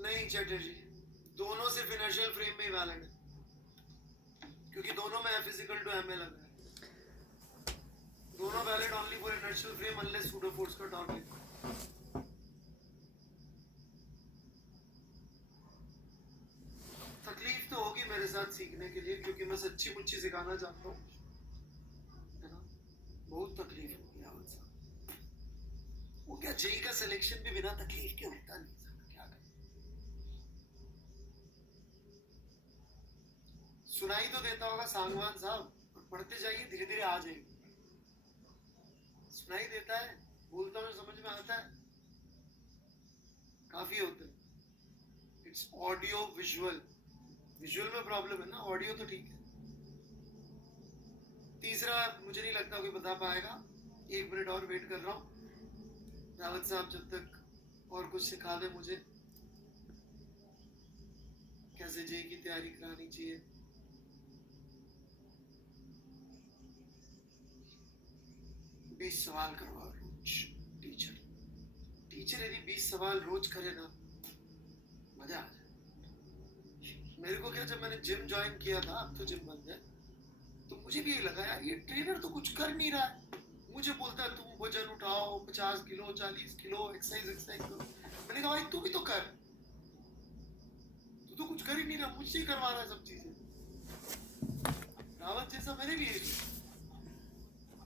नहीं चैटर्जी, दोनों सिर्फ इनर्शियल फ्रेम में ही वैलिड है, क्योंकि दोनों में फिजिकल टू एम लग रहा है। दोनों valid only for inertial frame unless pseudo force का टॉर्क लिखो। तकलीफ तो होगी मेरे साथ सीखने के लिए, क्योंकि मैं सच्ची मुच्ची सिखाना चाहता हूँ, है ना? बहुत तकलीफ होगी रावत साहब। वो क्या जेई का सिलेक्शन भी बिना तकलीफ के होता नहीं सर, क्या करें? सुनाई तो देता होगा सांगवान साहब, और पढ़ते जाइए, धीरे धीरे आ जाएगी। सुनाई देता है, बोलता हूँ, समझ में आता है, काफी होता है। इट्स ऑडियो विजुअल, विजुअल में प्रॉब्लम है ना, ऑडियो तो ठीक है। तीसरा मुझे नहीं लगता कोई बता पाएगा, 1 मिनट और वेट कर रहा हूँ रावत साहब, जब तक और कुछ सिखा दे मुझे कैसे जेई की तैयारी करानी चाहिए। बीस सवाल करवा रोज टीचर, टीचर यदि 20 सवाल रोज करे ना, मजा आ जाए। मेरे को क्या, जब मैंने जिम ज्वाइन किया था, अब तो जिम बंद है, तो मुझे भी यही लगा यार, ये ट्रेनर तो कुछ कर नहीं रहा है। मुझे बोलता है तुम वजन उठाओ 50 किलो 40 किलो, एक्सरसाइज करो। मैंने कहा भाई तू भी तो कर, तू तो कुछ कर ही नहीं रहा, मुझसे ही करवा रहा है सब चीजें। रावत जैसा मेरे लिए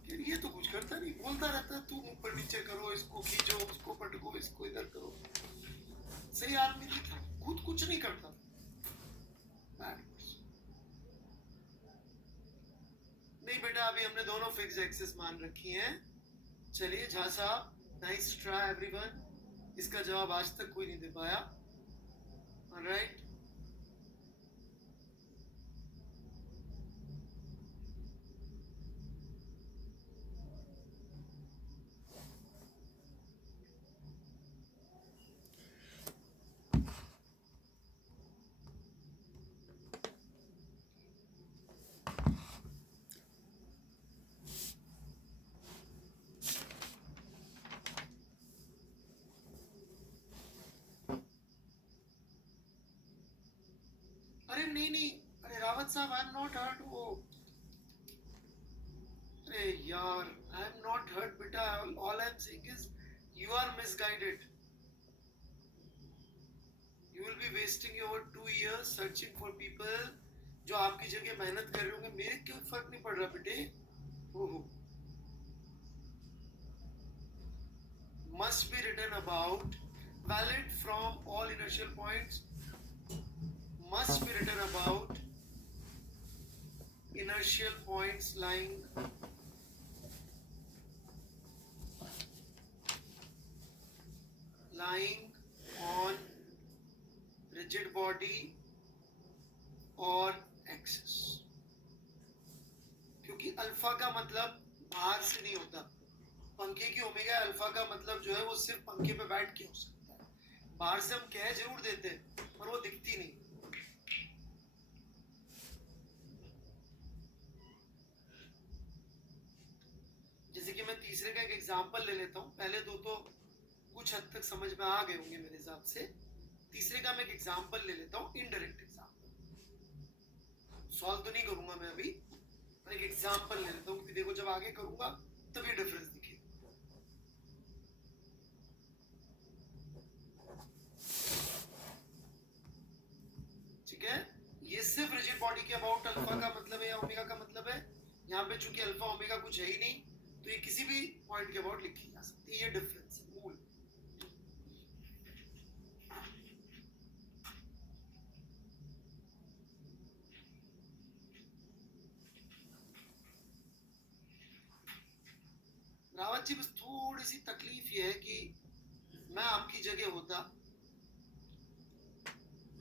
यार, ये तो कुछ करता नहीं, बोलता रहता है तुम ऊपर नीचे करो, इसको खींचो, उसको पटको, इसको इधर करो। सही आदमी नहीं था, खुद कुछ नहीं करता। नहीं बेटा, अभी हमने दोनों फिक्स एक्सेस मान रखी हैं। चलिए झा साहब, नाइस ट्राई एवरीवन, इसका जवाब आज तक कोई नहीं दे पाया। ऑलराइट, अरे नहीं नहीं, अरे रावत साहब, आई एम नॉट हर्ट। वो अरे यार, आई एम नॉट हर्ट बेटा, all I am saying is you are misguided. You will be wasting your 2 years searching for people जो आपकी जगह मेहनत कर रहे होंगे। मेरे क्यों फर्क नहीं पड़ रहा बेटे? ओहो, must be written about, valid from all inertial points, must be written about inertial points lying on rigid body or axis. Alpha का मतलब बाहर से नहीं होता, पंखे की ओमेगा अल्फा का मतलब जो है वो सिर्फ पंखे पे बैठ के हो सकता है। बाहर से हम कह जरूर देते हैं पर वो दिखती नहीं। जैसे कि मैं तीसरे का एक एग्जांपल ले लेता हूँ, पहले दो तो कुछ हद तक समझ में आ गए होंगे मेरे हिसाब से। तीसरे का मैं एक एग्जांपल ले लेता हूँ, इनडायरेक्ट एग्जांपल। सॉल्व तो नहीं करूंगा मैं अभी, मैं एक एग्जांपल ले लेता हूँ क्योंकि देखो जब आगे करूंगा तब ये डिफरेंस दिखेगा। ठीक है, ये सिर्फ रिजिड बॉडी के अबाउट अल्फा का मतलब है या ओमेगा का मतलब है। यहाँ पे चूंकि अल्फा ओमेगा कुछ है ही नहीं तो ये किसी भी पॉइंट के अबाउट लिखी जा सकती है। ये डिफरेंस है मूल। रावत जी बस थोड़ी सी तकलीफ ये है कि मैं आपकी जगह होता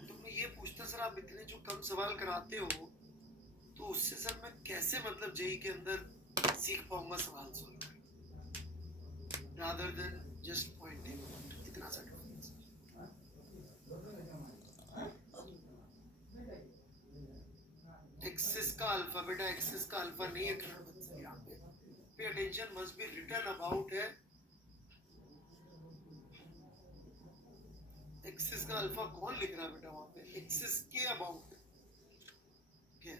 तो मैं ये पूछता, सर आप इतने जो कम सवाल कराते हो तो उससे सर मैं कैसे मतलब जेई के अंदर सीख पाऊंगा सवाल solve rather than just pointing इतना सा डिफरेंस। एक्सिस का अल्फा, बेटा एक्सिस का अल्फा नहीं है करण यहाँ पे attention must be written about है। एक्सिस का अल्फा कौन लिख रहा है बेटा वहां पे, एक्सिस के अबाउट क्या?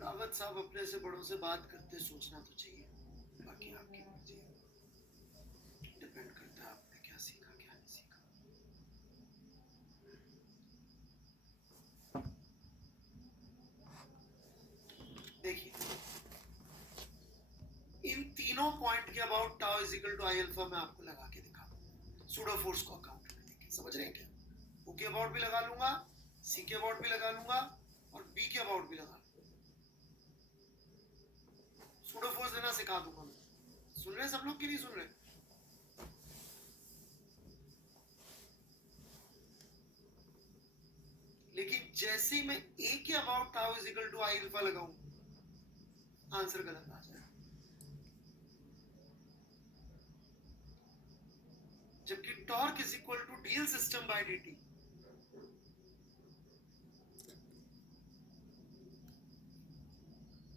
रावत साहब अपने से बड़ों से बात करते सोचना तो चाहिए, बाकी आपकी मर्जी, डिपेंड करता है आपने क्या सीखा क्या नहीं सीखा। देखिए इन तीनों पॉइंट के about tau is equal to I alpha मैं आपको लगा के दिखा दूंगा सूडो फोर्स को अकाउंट में लेके। समझ रहे हैं क्या? ओ के अबाउट भी लगा लूंगा, सी के अबाउट भी लगा लूंगा और बी के अबाउट भी लगा लूंगा। सूडो फोर्स देना सिखा दूंगा मैं। सुन रहे हैं सब लोग कि नहीं सुन रहे? लेकिन जैसे ही मैं ए के about tau is equal to I alpha लगाऊं आंसर गलत आ जाए। जबकि torque is equal to DL system by DT,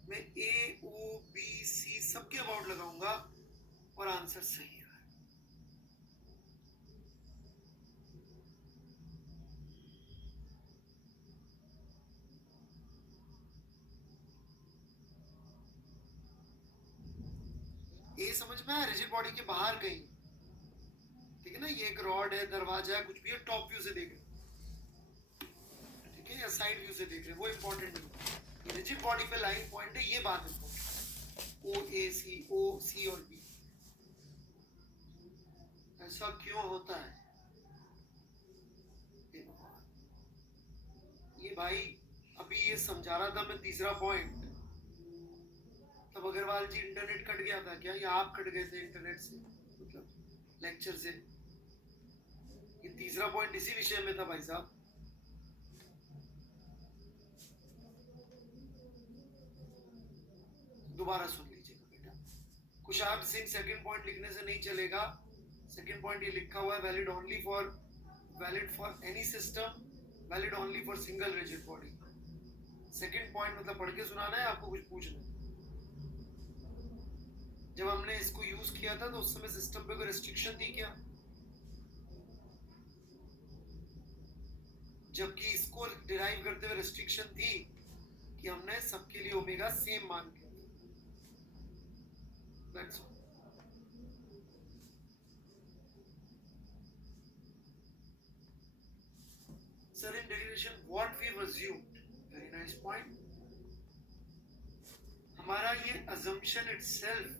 मैं ए ओ बी सी सबके अबाउट लगाऊंगा और आंसर सही है। ये समझ में आया? रिजिड बॉडी के बाहर कहीं, ठीक है ना, ये एक रॉड है, दरवाजा है, कुछ भी है, टॉप व्यू से देख रहे, ठीक है, या साइड व्यू से देख रहे, वो इंपॉर्टेंट नहीं। रिजिड बॉडी पे लाइन पॉइंट है, ये बात इंपॉर्टेंट। ओ ए सी, ओ सी और बी, ऐसा क्यों होता है? ये भाई अभी ये समझा रहा था मैं तीसरा पॉइंट, तब अग्रवाल जी इंटरनेट कट गया था क्या, या आप कट गए थे इंटरनेट से, मतलब लेक्चर से? ये तीसरा पॉइंट इसी विषय में था भाई साहब। दोबारा सुन लीजिएगा बेटा, कुशाग सिंह सेकंड पॉइंट लिखने से नहीं चलेगा। सेकंड पॉइंट ये लिखा हुआ है, valid only for, valid for any system, valid only for single rigid body. Second point मतलब पढ़ के सुनाना है आपको, कुछ पूछना है? जब हमने इसको यूज किया था तो उस समय सिस्टम पे कोई रिस्ट्रिक्शन थी क्या? जबकि इसको डिराइव करते हुए रिस्ट्रिक्शन थी कि हमने सबके लिए ओमेगा सेम मान लिया। That's all. Sir, in derivation, what we've assumed, very nice point. हमारा ये assumption itself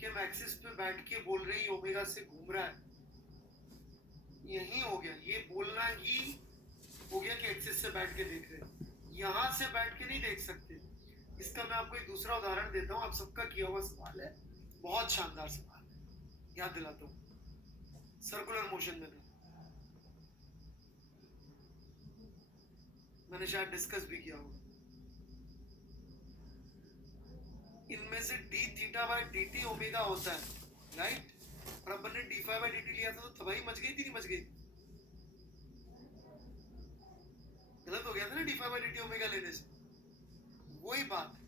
कि हम एक्सिस पे बैठ के बोल रहे हैं ओमेगा से घूम रहा है, यही हो गया। ये बोलना ही हो गया कि एक्सिस से बैठ के देख रहे हैं, यहाँ से बैठ के नहीं देख सकते। इसका मैं आपको एक दूसरा उदाहरण देता हूँ, आप सबका किया हुआ सवाल है, बहुत शानदार सवाल है, याद दिलाता हूँ। सर्कुलर मोशन में मैंने शायद डिस्कस भी किया होगा। इनमें से D theta by D T omega होता है, राइट? और अपन ने D five by D T लिया था तो तबाही मच गई थी, नहीं मच गई? गलत हो गया था ना D five by D T omega लेने से। वही बात है।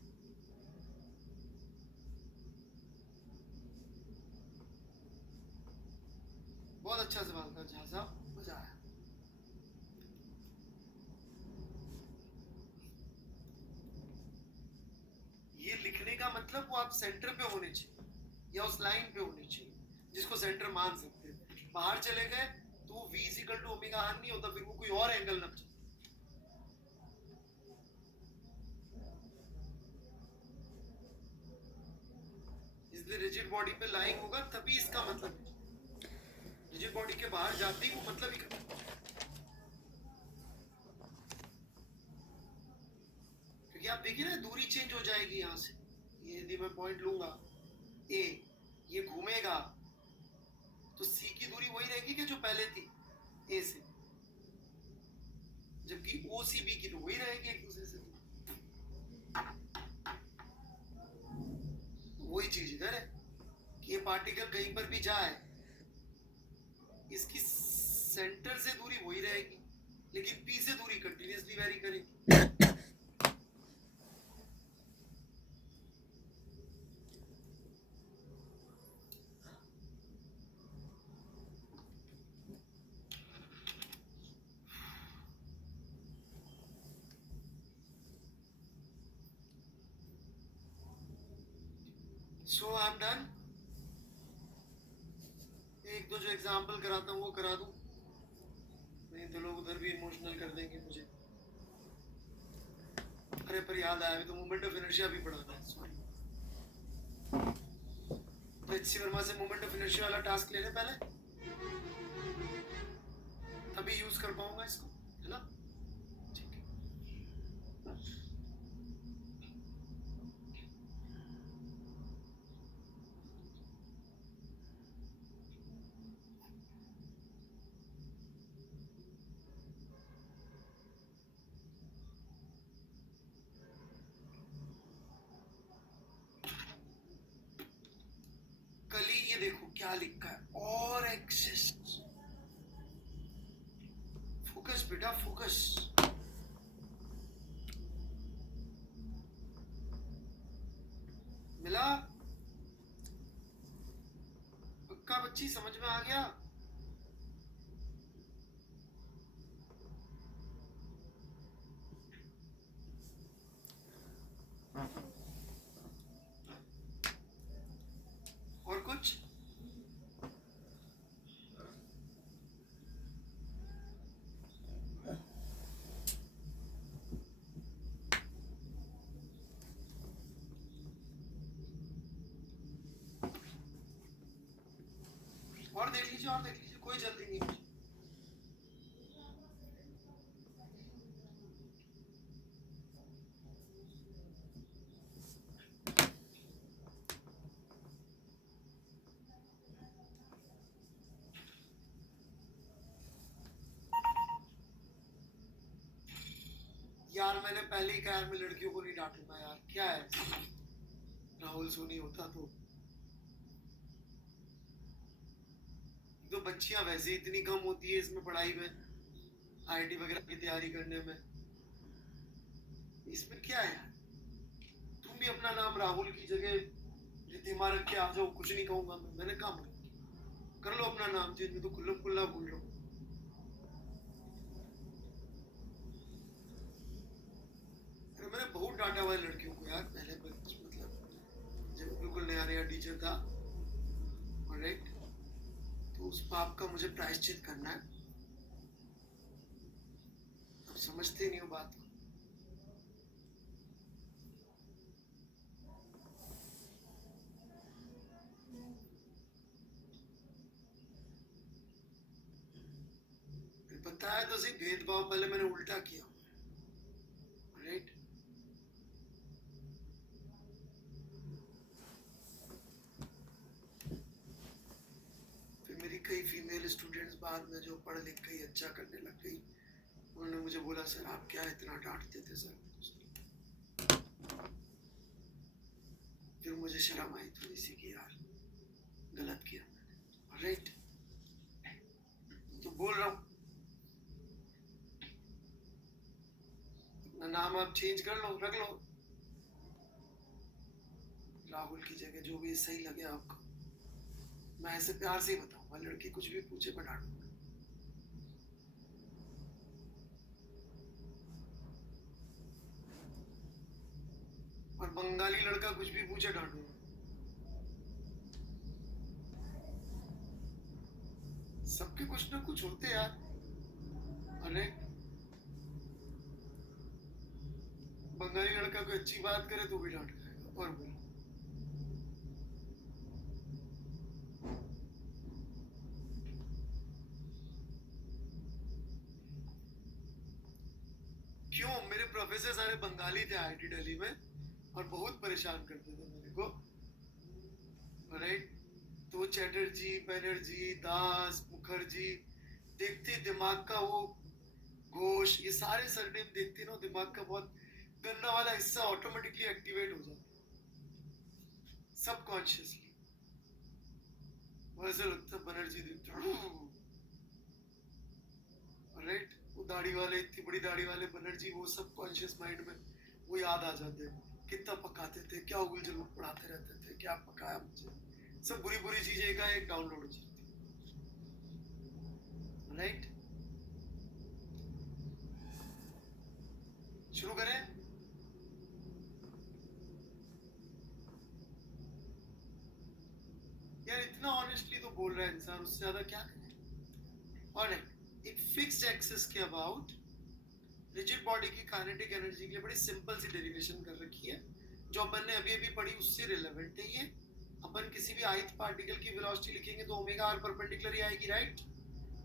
बहुत अच्छा सवाल था झा साहब, मजा आया। ये लिखने का मतलब वो आप सेंटर पे होने चाहिए या उस लाइन पे होने चाहिए जिसको सेंटर मान सकते हैं। बाहर चले गए तो वो v equal to omega R नहीं होता, फिर वो कोई और एंगल ना चाहिए। इसलिए रिजिड बॉडी पे लाइंग होगा तभी इसका मतलब है। रिजिड बॉडी के बाहर जाते ही वो मतलब ही करता। क्योंकि आप देखिए ना दूरी चेंज हो जाएगी यहाँ से। ये यदि मैं पॉइंट लूंगा ए, ये घूमेगा तो सी की दूरी वही रहेगी कि जो पहले थी ए से, जबकि ओ सी बी की तो वही रहेगी एक दूसरे से। वही चीज इधर है कि ये पार्टिकल कहीं पर भी जाए इसकी सेंटर से दूरी वही रहेगी, लेकिन पी से दूरी कंटिन्यूअसली वेरी करेगी। सो आई एम डन। एक दो जो एग्जाम्पल कराता हूँ वो करा दूं, नहीं तो लोग उधर भी इमोशनल कर देंगे मुझे। अरे पर याद आया, अभी तो मोमेंट ऑफ इनर्शिया भी पढ़ाना है, सॉरी। तो एच सी वर्मा से मोमेंट ऑफ इनर्शिया वाला टास्क ले लें पहले, तभी यूज कर पाऊंगा इसको, है ना? ठीक है। कली ये देखो क्या लिखा है, और एक्सिस्ट। फोकस बेटा फोकस। मिला? पक्का बच्ची समझ में आ गया? और कुछ? और देख लीजिए, और देख लीजिए, कोई जल्दी नहीं मुझे। यार मैंने पहले ही कहा मैं लड़कियों को नहीं डांटूंगा यार, क्या है? राहुल सोनी होता तो बच्चियां वैसे इतनी कम होती है इसमें पढ़ाई में, आईआईटी वगैरह की तैयारी करने में, इसमें क्या है यार? तुम भी अपना नाम राहुल की जगह रिद्धिमा रख के आ जाओ, कुछ नहीं कहूंगा मैं। मैंने कहा कर लो अपना नाम चेंज, मैं तो खुल्लम खुल्ला बोल रहा हूँ। अरे मैंने बहुत डांटा हुआ है लड़कियों को यार पहले, मतलब जब बिल्कुल नया नया टीचर था, ऑलराइट? तो उस पाप का मुझे प्रायश्चित करना है। अब समझते नहीं हो बात को। बताया तो सही, भेदभाव पहले मैंने उल्टा किया, राइट? फिर मेरी कई फीमेल स्टूडेंट्स बाद में जो पढ़ लिख गई, अच्छा करने लग गई, उन उन्होंने मुझे बोला सर आप क्या इतना डांटते थे सर। फिर मुझे शर्म आई थोड़ी सी कि यार गलत किया मैंने, राइट। तो बोल रहा हूँ अपना नाम आप चेंज कर लो, रख लो राहुल की जगह, जो भी सही लगे आपको। मैं ऐसे प्यार से ही बताऊंगा, लड़की कुछ भी पूछे मैं डांटूंगा। और बंगाली लड़का कुछ भी पूछे डांटूंगा। सबके कुछ ना कुछ होते यार। अरे बंगाली लड़का कोई अच्छी बात करे तो भी डांट खाएगा। और बोलो क्यों? मेरे प्रोफेसर सारे बंगाली थे आईआईटी दिल्ली में और बहुत परेशान करते थे मेरे को, राइट। तो चैटर्जी, बनर्जी, दास, मुखर्जी देखते दिमाग का वो घोष, ये सारे सरनेम देखते ना, दिमाग का बहुत गंदा वाला हिस्सा ऑटोमेटिकली एक्टिवेट हो जाता है सबकॉन्शियसली। वैसे लगता है बनर्जी देखते, राइट। वो दाढ़ी वाले, इतनी बड़ी दाढ़ी वाले बनर्जी, वो सबकॉन्शियस माइंड में वो याद आ जाते हैं। कितना पकाते थे, क्या उगल जलूल पढ़ाते रहते थे, क्या पकाया मुझे, सब बुरी बुरी चीजें एक डाउनलोड हो जाती, राइट। शुरू करें? यार इतना ऑनेस्टली तो बोल रहा है इंसान, उससे ज्यादा क्या करें। ऑलराइट, एक फिक्स्ड एक्सिस के अबाउट रिजिड बॉडी की काइनेटिक एनर्जी के लिए बड़ी सिंपल सी डेरिवेशन कर रखी है, जो अपन ने अभी अभी पढ़ी उससे रिलेवेंट है ये। अपन किसी भी ith पार्टिकल की वेलोसिटी लिखेंगे तो ओमेगा आर परपेंडिकुलर ही आएगी, राइट।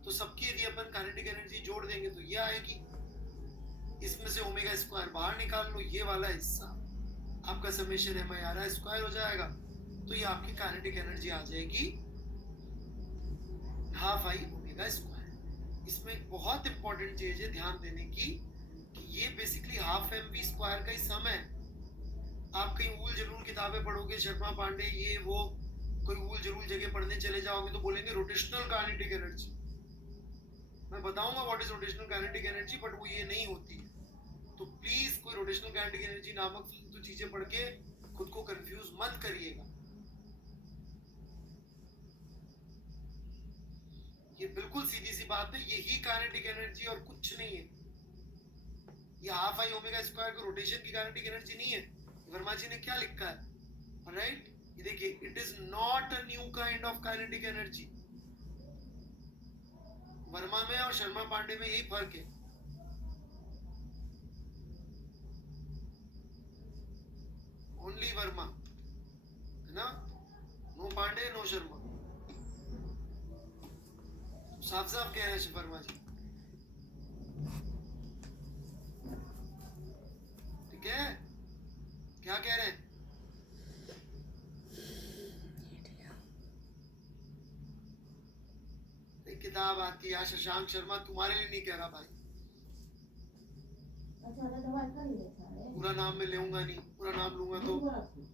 तो सबकी यदि अपन काइनेटिक एनर्जी जोड़ देंगे तो ये आएगी। इसमें से ओमेगा स्क्वायर बाहर निकाल लो, ये वाला हिस्सा आपका summation M I R square हो जाएगा। तो ये आपकी काइनेटिक एनर्जी आ जाएगी हाफ आई ओमेगा स्क्वायर। इसमें एक बहुत इंपॉर्टेंट चीज है ध्यान देने की, कि ये basically half M V square का ही सम है। आप कहीं ऊल जरूल किताबें पढ़ोगे, शर्मा पांडे ये वो, कोई ऊल जरूल जगह पढ़ने चले जाओगे तो बोलेंगे रोटेशनल काइनेटिक एनर्जी। मैं बताऊंगा what is rotational kinetic energy, but वो ये नहीं होती है। तो प्लीज कोई रोटेशनल काइनेटिक एनर्जी नामक फालतू चीजें पढ़ के खुद को कंफ्यूज मत करिएगा। ये बिल्कुल सीधी सी बात है, यही काइनेटिक एनर्जी और कुछ नहीं है। ये हाफ आई ओमेगा स्क्वायर को रोटेशन की काइनेटिक एनर्जी नहीं है। वर्मा जी ने क्या लिखा है, राइट। ये देखिए, it is not a new kind of kinetic energy. Verma में और शर्मा पांडे में यही फर्क है। ओनली वर्मा है ना, नो पांडे नो शर्मा। साफ साफ कह रहे हैं वर्मा जी, ठीक है। क्या कह रहे हैं? एक किताब आती है शशांक शर्मा, तुम्हारे लिए नहीं कह रहा भाई, पूरा नाम में लूंगा नहीं, पूरा नाम लूंगा तो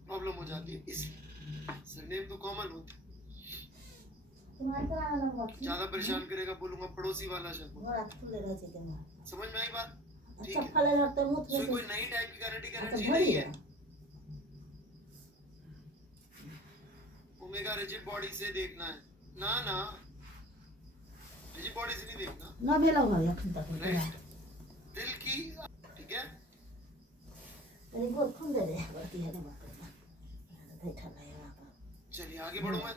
प्रॉब्लम हो जाती है, इसलिए सरनेम तो कॉमन होता है। ज्यादा परेशान करेगा बोलूंगा पड़ोसी वाला शर्मा। समझ में आई बात? ठीक है। तो कोई नई टाइप की काइनेटिक एनर्जी नहीं है। ओमेगा रिजिड बॉडी से देखना है ना, ना रिजिड बॉडी से नहीं देखना ना भेला भाई अखन तक राइट, दिल की, ठीक है। अरे बहुत कम दे रहे बात है ना, बैठा नहीं वहां पर। चलिए आगे बढ़ो। मैं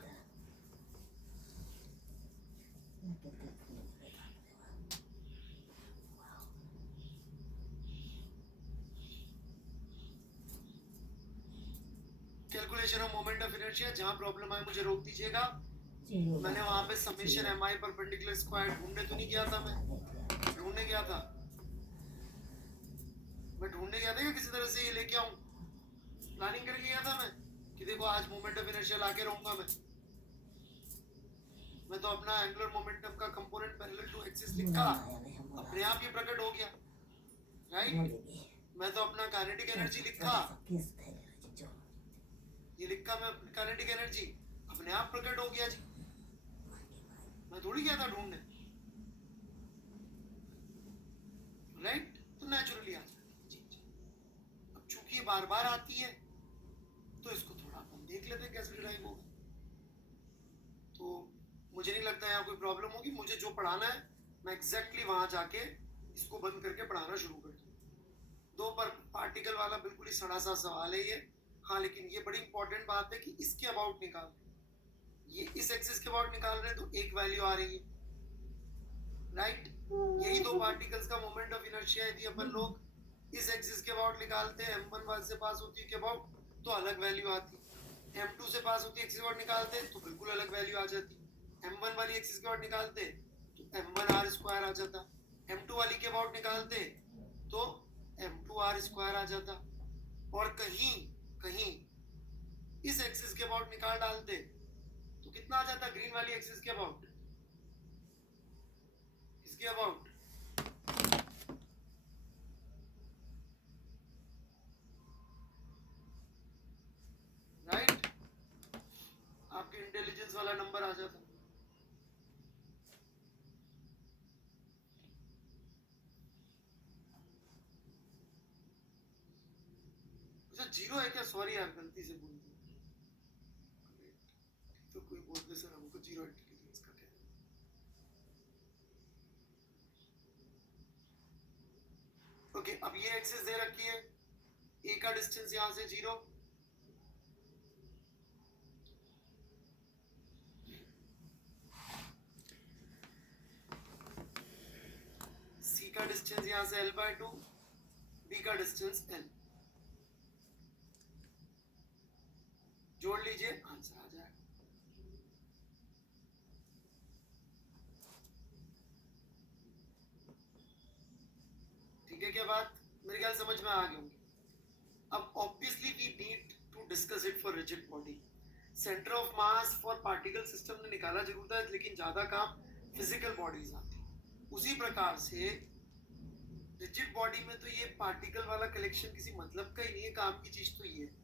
calculation of moment of inertia, जहां प्रॉब्लम आए मुझे रोक दीजिएगा। मैंने वहां पे समेशन एम आई परपेंडिकुलर स्क्वायर ढूंढने तो नहीं गया था, मैं ढूंढने गया था, मैं ढूंढने गया था कि किसी तरह से ये लेके आऊं, प्लानिंग करके गया था मैं कि देखो आज मोमेंट ऑफ इनर्शिया लाके रहूंगा मैं। मैं तो अपना एंगुलर मोमेंटम का कंपोनेंट पैरेलल टू एक्सिस नहीं लिखा, आया नहीं हम अपने आप ये प्रकट हो गया, राइट। बोलेगी मैं तो अपना काइनेटिक एनर्जी लिखा, किस थे जो ये लिखा मैं काइनेटिक एनर्जी, अपने आप प्रकट हो गया जी, मैं थोड़ी गया था ढूंढने, राइट। तो नेचुरली आ जाती है चीज। अब चूंकि ये बार बार आती है तो इसको थोड़ा अपन देख लेते हैं कैसे डिराइव होगा। तो मुझे नहीं लगता यहाँ कोई प्रॉब्लम होगी। मुझे जो पढ़ाना है मैं एग्जैक्टली वहां जाके इसको बंद करके पढ़ाना शुरू कर दूँ। दो पर पार्टिकल वाला बिल्कुल ही सड़ा सा सवाल है ये, हाँ, लेकिन ये बड़ी इंपॉर्टेंट बात है कि इसके अबाउट निकाल, ये इस एक्सिस के अबाउट निकाल रहे हैं तो एक वैल्यू आ रही है, राइट। यही दो पार्टिकल्स का मोमेंट ऑफ इनर्शिया यदि अपन लोग इस एक्सिस के अबाउट निकालते हैं, m1 वाले से पास होती है के अबाउट, तो अलग वैल्यू आती, m2 से पास होती है एक्सिस के अबाउट निकालते हैं तो बिल्कुल अलग वैल्यू आ जाती, m1 वाली एक्सिस के अबाउट निकालते तो m1r स्क्वायर आ जाता, m2 वाली के अबाउट निकालते तो m2r स्क्वायर आ जाता, और कहीं कहीं इस एक्सिस के अबाउट निकाल डालते तो कितना आ जाता, ग्रीन वाली एक्सिस के अबाउट, इसके अबाउट, राइट। आपके इंटेलिजेंस वाला नंबर आ जाता। अच्छा, जीरो है क्या? सॉरी यार, गलती से बोल दिया। तो कोई बोल दे सर हमको जीरो इंटेलिजेंस का क्या। ओके, अब ये एक्सिस दे रखी है, ए का डिस्टेंस यहां से जीरो, सी का डिस्टेंस यहां से l/2, बी का डिस्टेंस l, जोड़ लीजिए, आंसर आ जाएगा। ठीक है, क्या बात मेरे ख्याल समझ में आ गई होंगी। अब obviously we need to discuss it for rigid body. Centre of mass for particle system ने निकाला जरूर था, लेकिन ज्यादा काम फिजिकल बॉडीज आती। उसी प्रकार से रिजिड बॉडी में तो ये पार्टिकल वाला कलेक्शन किसी मतलब का ही नहीं है, काम की चीज तो ये है।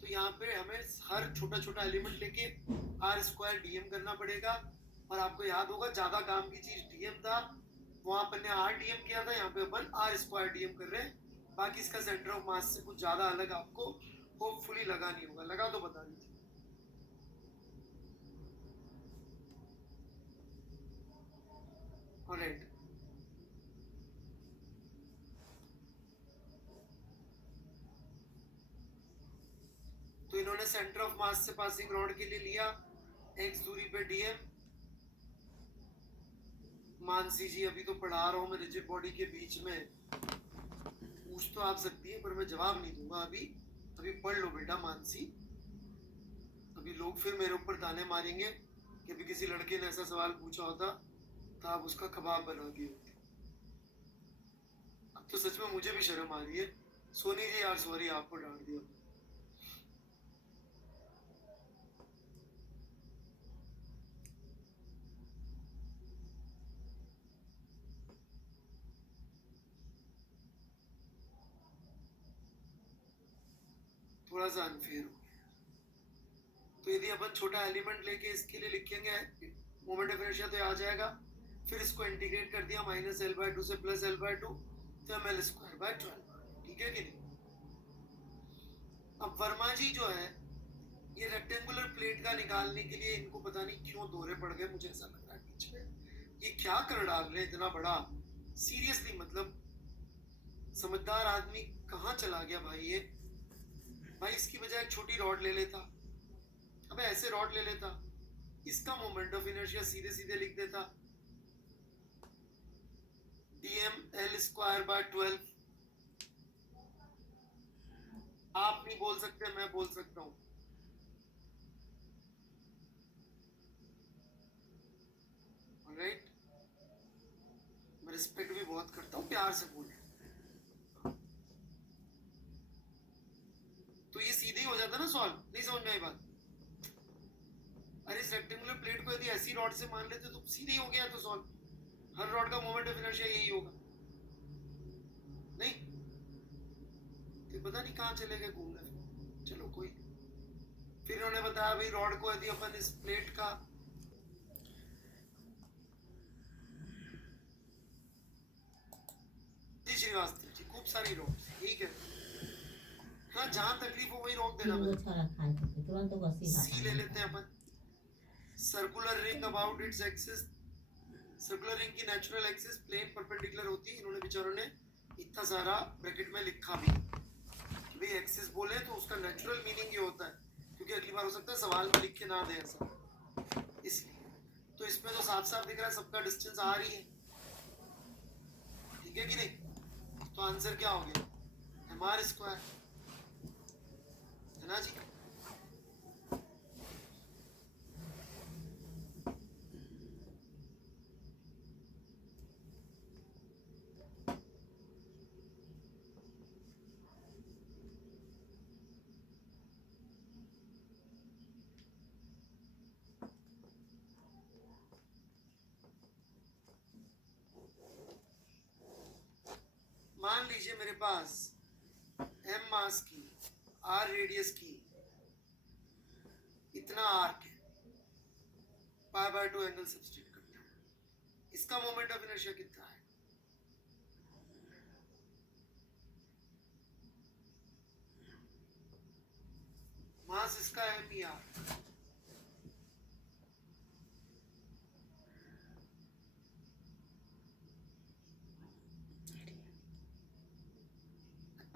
तो यहाँ पे हमें हर छोटा छोटा एलिमेंट लेके आर स्क्वायर डीएम करना पड़ेगा, और आपको याद होगा ज्यादा काम की चीज डीएम था, वहां अपन ने आर डीएम किया था, यहाँ पे अपन आर स्क्वायर डीएम कर रहे हैं। बाकी इसका सेंटर ऑफ मास से कुछ ज्यादा अलग आपको होपफुली लगा नहीं होगा, लगा तो बता दीजिए। ऑलराइट, तो इन्होंने सेंटर ऑफ मास से पासिंग रॉड के लिए लिया x दूरी पे डीएम। मानसी जी, अभी तो पढ़ा रहा हूं मैं रिजिड बॉडी के बीच में, पूछ तो आप सकती है पर मैं जवाब नहीं दूंगा अभी। अभी पढ़ लो बेटा मानसी, अभी लोग फिर मेरे ऊपर ताने मारेंगे कि अभी किसी लड़के ने ऐसा सवाल पूछा होता तो आप उसका कबाब बना दिए होते। अब तो सच में मुझे भी शर्म आ रही है। सोनी जी यार सॉरी, आपको डांट दिया। थोड़ा सा अनफेयर हो गया। तो यदि अपन छोटा एलिमेंट लेके इसके लिए लिखेंगे मोमेंट ऑफ इनर्शिया तो आ जाएगा, फिर इसको इंटीग्रेट कर दिया -l/2 से +l/2, तो ml²/12। ठीक है कि नहीं? अब वर्मा जी जो है, ये रेक्टेंगुलर प्लेट का निकालने के लिए इनको पता नहीं क्यों दोहरे पड़ गए, मुझे ऐसा लग रहा है बीच में ये क्या कर डाल रहे हैं इतना बड़ा। सीरियसली, मतलब समझदार आदमी कहाँ चला गया भाई ये। भाई इसकी बजाय एक छोटी रॉड ले लेता, अबे ऐसे रॉड ले लेता, इसका मोमेंट ऑफ इनर्शिया सीधे सीधे लिख देता dml²/12। आप नहीं बोल सकते, मैं बोल सकता हूं। ऑलराइट, मैं रिस्पेक्ट भी बहुत करता हूं, प्यार से बोल। तो ये सीधे ही हो जाता ना सॉल्व, नहीं समझ में आई बात? अरे इस रेक्टेंगुलर प्लेट को यदि ऐसी रॉड से मान लेते तो सीधे ही हो गया तो सॉल्व। हर रॉड का मोमेंट ऑफ इनर्शिया यही होगा, नहीं? तो पता नहीं कहाँ चले गए घूमने। चलो कोई। फिर उन्होंने बताया भाई रॉड को यदि अपन इस प्लेट का श्रीवास्तव जी खूब सारी रॉड, ठीक है हाँ, जहां तकलीफ हो वही रोक देना। सी ले लेते हैं अपन। Circular ring about its axis, circular ring की नेचुरल एक्सिस प्लेन परपेंडिकुलर होती है। इन्होंने बेचारों ने इतना सारा ब्रैकेट में लिखा भी कि भाई एक्सिस बोले तो उसका नेचुरल मीनिंग ये होता है, क्योंकि अगली बार हो सकता है सवाल में लिख के ना दे ऐसा, इसलिए। तो इसमें तो साफ साफ दिख रहा है सबका डिस्टेंस आ रही है, ठीक है कि नहीं? तो आंसर क्या हो गया? एम आर स्क्वायर, है ना जी? मान लीजिए मेरे पास m मास की r रेडियस की इतना आर्क है, पाई बाय 2 एंगल सब्सटीट्यूट करता है, इसका मोमेंट ऑफ इनर्शिया कितना है? मास इसका m ई r,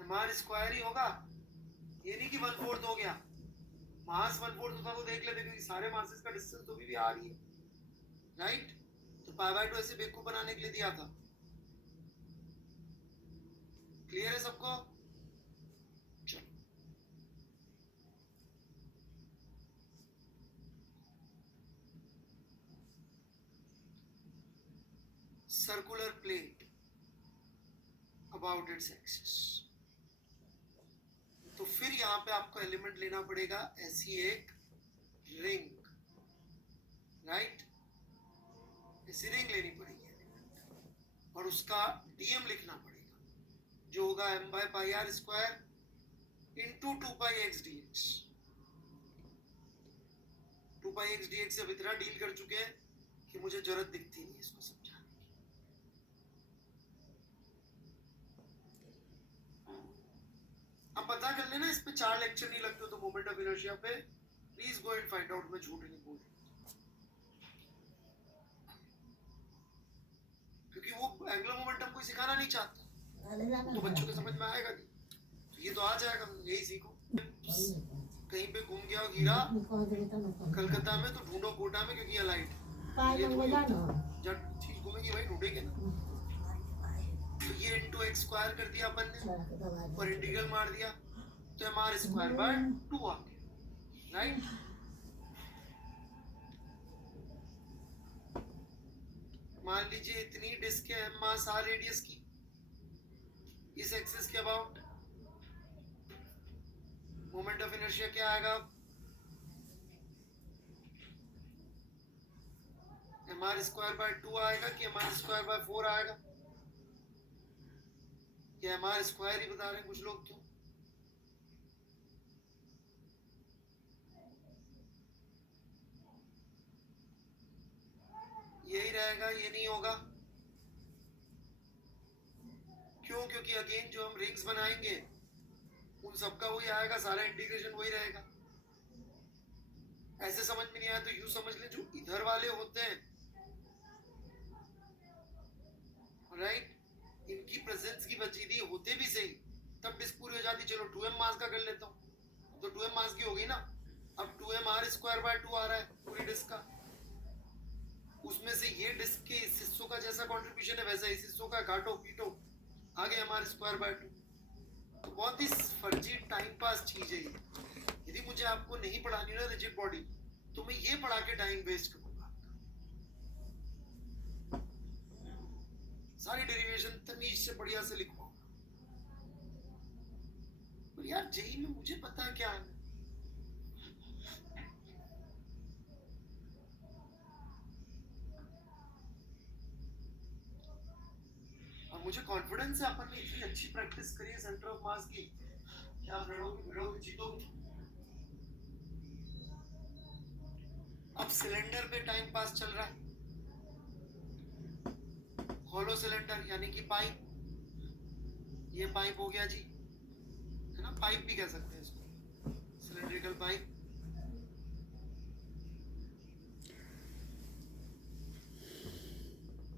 एम स्क्वायर ही होगा, ये नहीं कि 1/4 हो गया। मास 1/4 होता तो देख लेते, क्योंकि सारे मासेस का डिस्टेंस तो भी आ रही है, राइट? तो पाई बाय 2 ऐसे बेवकूफ बनाने के लिए दिया था। क्लियर है सबको? चलो circular plate about its axis, तो फिर यहाँ पे आपको एलिमेंट लेना पड़ेगा ऐसी एक रिंग, राइट? ऐसी रिंग लेनी पड़ेगी एलिमेंट, और उसका डीएम लिखना पड़ेगा, जो होगा m by pi R square into 2 pi X D X. 2 pi X D X से अब इतना डील कर चुके हैं कि मुझे जरूरत दिखती नहीं इसको समझाने की। अब पता कर लेना, इस पे 4 लेक्चर नहीं लगते तो मोमेंट ऑफ इनर्शिया पे, please go and find out. मैं झूठ नहीं बोल रहा, क्योंकि वो एंगुलर मोमेंटम कोई सिखाना नहीं चाहता, तो बच्चों के समझ में आएगा नहीं। तो ये तो आ जाएगा, यही सीखो। कहीं पे घूम गया हीरा कलकत्ता में तो ढूंढो कोटा में, क्योंकि ये लाइट जब चीज घूमेगी भाई ढूंढेगे ना। तो ये इंटू एक्स स्क्वायर कर दिया अपन ने और इंटीग्रल मार दिया, तो एम आर स्क्वायर बाय 2 आ गया, राइट? मान लीजिए इतनी डिस्क है, एम मास आर रेडियस की, इस एक्सिस के अबाउट मोमेंट ऑफ इनर्शिया क्या आएगा? एम आर स्क्वायर बाय 2 आएगा कि एम आर स्क्वायर बाय 4 आएगा? या एम आर स्क्वायर ही बता रहे हैं कुछ लोग तो। यही रहेगा, ये नहीं होगा। क्यों? क्योंकि अगेन जो हम रिंग्स बनाएंगे उन सबका वही आएगा, सारा इंटीग्रेशन वही रहेगा। ऐसे समझ में नहीं आया तो यूं समझ ले, जो इधर वाले होते हैं, राइट, इनकी प्रेजेंस की वजह होते भी सही, तब डिस्क पूरी हो जाती। चलो 2m मास का कर लेता हूँ, तो 2m मास की हो गई ना। अब 2m आर स्क्वायर बाय 2 आ रहा है पूरी डिस्क का, उसमें से ये डिस्क के इस हिस्सों का जैसा कंट्रीब्यूशन है वैसा इस हिस्सों का काटो पीटो, आगे एम स्क्वायर बाय 2। तो बहुत ही फर्जी टाइम पास चीज है ये। यदि मुझे आपको नहीं पढ़ानी ना रिजिड बॉडी, तो मैं ये पढ़ा के टाइम वेस्ट करूंगा। सारी डेरिवेशन तमीज से बढ़िया से लिखवाऊंगा। पर यार जेई में मुझे पता है क्या है, मुझे कॉन्फिडेंस है अपन ने इतनी अच्छी प्रैक्टिस करी है सेंटर ऑफ मास की, क्या लड़ोगे जीतोगे। अब सिलेंडर पे टाइम पास चल रहा है, हॉलो सिलेंडर यानी कि पाइप, ये पाइप हो गया जी, है ना, पाइप भी कह सकते हैं इसको, सिलेंड्रिकल पाइप।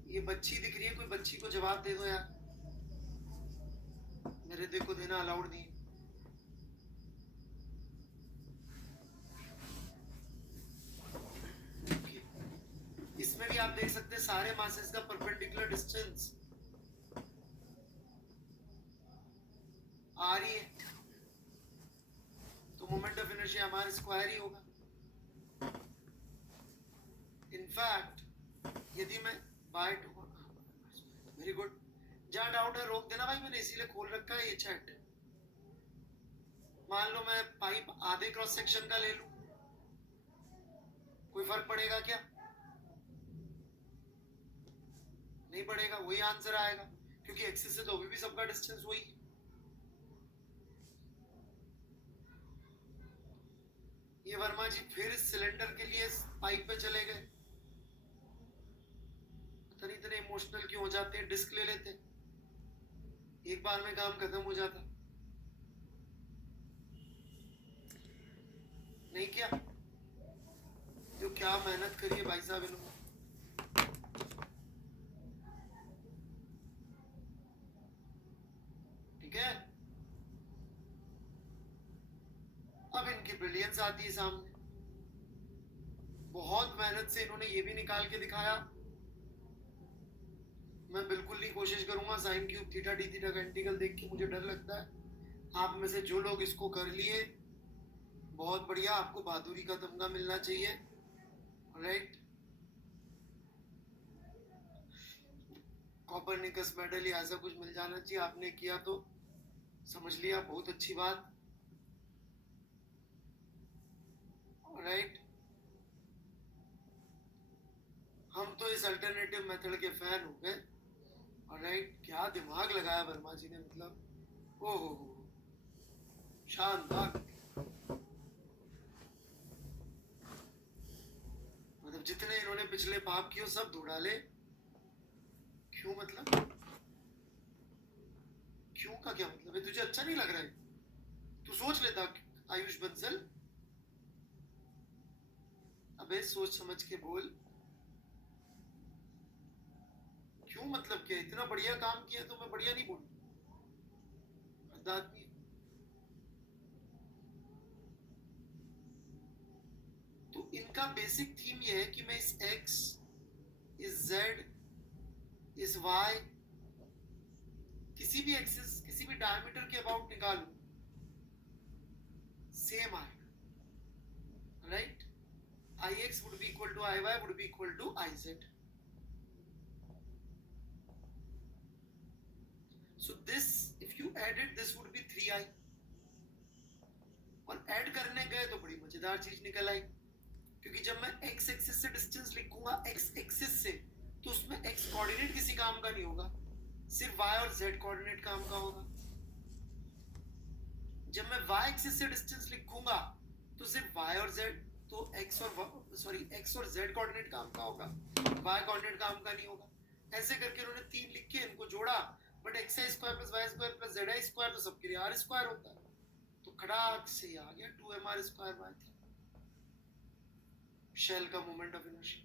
ये बच्ची दिख रही है, कोई बच्ची को जवाब दे दो यार, मेरे देखो देना अलाउड नहीं है। इसमें भी आप देख सकते हैं सारे मासेस का परपेंडिकुलर डिस्टेंस आ रही है, तो मोमेंट ऑफ इनर्शिया हमारा स्क्वायर ही होगा। इनफैक्ट यदि मैं बाय टू, वेरी गुड, जहां डाउट है रोक देना भाई, मैंने इसीलिए खोल रखा है ये चैट। मान लो मैं पाइप आधे क्रॉस सेक्शन का ले लूं, कोई फर्क पड़ेगा क्या? नहीं पड़ेगा, वही आंसर आएगा, क्योंकि एक्सिस से तो अभी भी सबका डिस्टेंस वही है। ये वर्मा जी फिर सिलेंडर के लिए पाइप पे चले गए, पता नहीं इतने इमोशनल क्यों हो जाते हैं, डिस्क ले लेते, एक बार में काम खत्म हो जाता। नहीं क्या, जो क्या मेहनत करिए भाई साहब इन्होंने। ठीक है, अब इनकी ब्रिलियंस आती है सामने, बहुत मेहनत से इन्होंने ये भी निकाल के दिखाया। मैं बिल्कुल नहीं कोशिश करूंगा sine cube theta D theta का इंटीग्रल देख के, मुझे डर लगता है। आप में से जो लोग इसको कर लिए बहुत बढ़िया, आपको बहादुरी का तमगा मिलना चाहिए, राइट। कॉपरनिकस मेडल या ऐसा कुछ मिल जाना चाहिए, आपने किया तो समझ लिया, बहुत अच्छी बात, राइट। हम तो इस अल्टरनेटिव मेथड के फैन हो गए, राइट। क्या दिमाग लगाया वर्मा जी ने, मतलब ओहो शानदार, मतलब जितने इन्होंने पिछले पाप किए सब धो डाले। क्यों मतलब, क्यों का क्या मतलब है, तुझे अच्छा नहीं लग रहा है? तू सोच लेता आयुष बंसल, अबे सोच समझ के बोल। क्यों मतलब क्या, इतना बढ़िया काम किया तो मैं बढ़िया नहीं बोलूं? हद आदमी। तो इनका बेसिक थीम ये है कि मैं इस x, इस z, इस y, किसी भी एक्सिस, किसी भी डायमीटर के अबाउट निकालूं, सेम आएगा, right. ix would be equal to iy would be equal to iz. So this, if you add it, this would be 3i. और ऐड करने गए तो बड़ी मजेदार चीज निकल आई, क्योंकि जब मैं x एक्सिस से डिस्टेंस लिखूंगा x एक्सिस से, तो उसमें x कोऑर्डिनेट किसी काम का नहीं होगा, सिर्फ y और z कोऑर्डिनेट काम का होगा। जब मैं y एक्सिस से डिस्टेंस लिखूंगा तो सिर्फ y और z, तो x और z कोऑर्डिनेट काम का होगा, y कोऑर्डिनेट काम का नहीं होगा। ऐसे करके उन्होंने तीन लिख के इनको जोड़ा, but xi square plus y square plus zi square तो सबके लिए r स्क्वायर होता है, तो खड़ाक से आ गया 2mr स्क्वायर बाय 3, शेल का मोमेंट ऑफ इनर्शिया।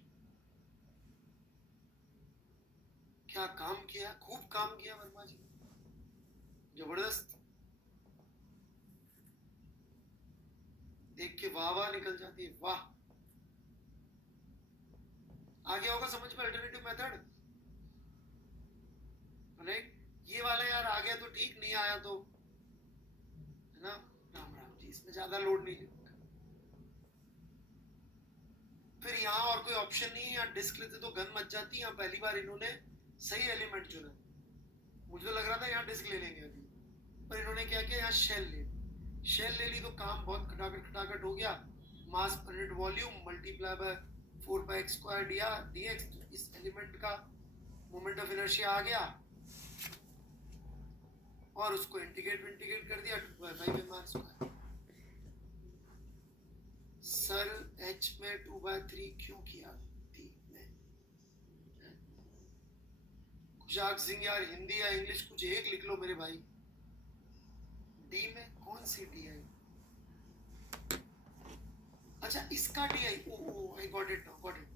क्या काम किया, खूब काम किया वर्मा जी, जबरदस्त। देख के वाह वाह निकल जाती है, वाह। आ गया होगा समझ में अल्टरनेटिव मेथड, राइट। ये वाला यार आ गया तो ठीक, नहीं आया तो है ना, राम राम जी, इसमें ज्यादा लोड नहीं लेगा। फिर यहाँ और कोई ऑप्शन नहीं है, यहाँ डिस्क लेते तो गन मच जाती। यहाँ पहली बार इन्होंने सही एलिमेंट चुना, मुझे तो लग रहा था यहाँ डिस्क ले लेंगे अभी, पर इन्होंने क्या किया, यहाँ शेल ले ली तो काम बहुत खटाखट हो गया। Mass per unit volume multiply by 4 pi x square dx, इस एलिमेंट का मोमेंट ऑफ इनर्शिया आ गया। और उसको इंटीग्रेट कर दिया 2/5 mr²। सर h में 2/3 क्यों किया थी मैं? खुशाक सिंह यार हिंदी या इंग्लिश कुछ एक लिख लो मेरे भाई। डी में कौन सी डी आई? अच्छा इसका D I, oh I got it now, got it.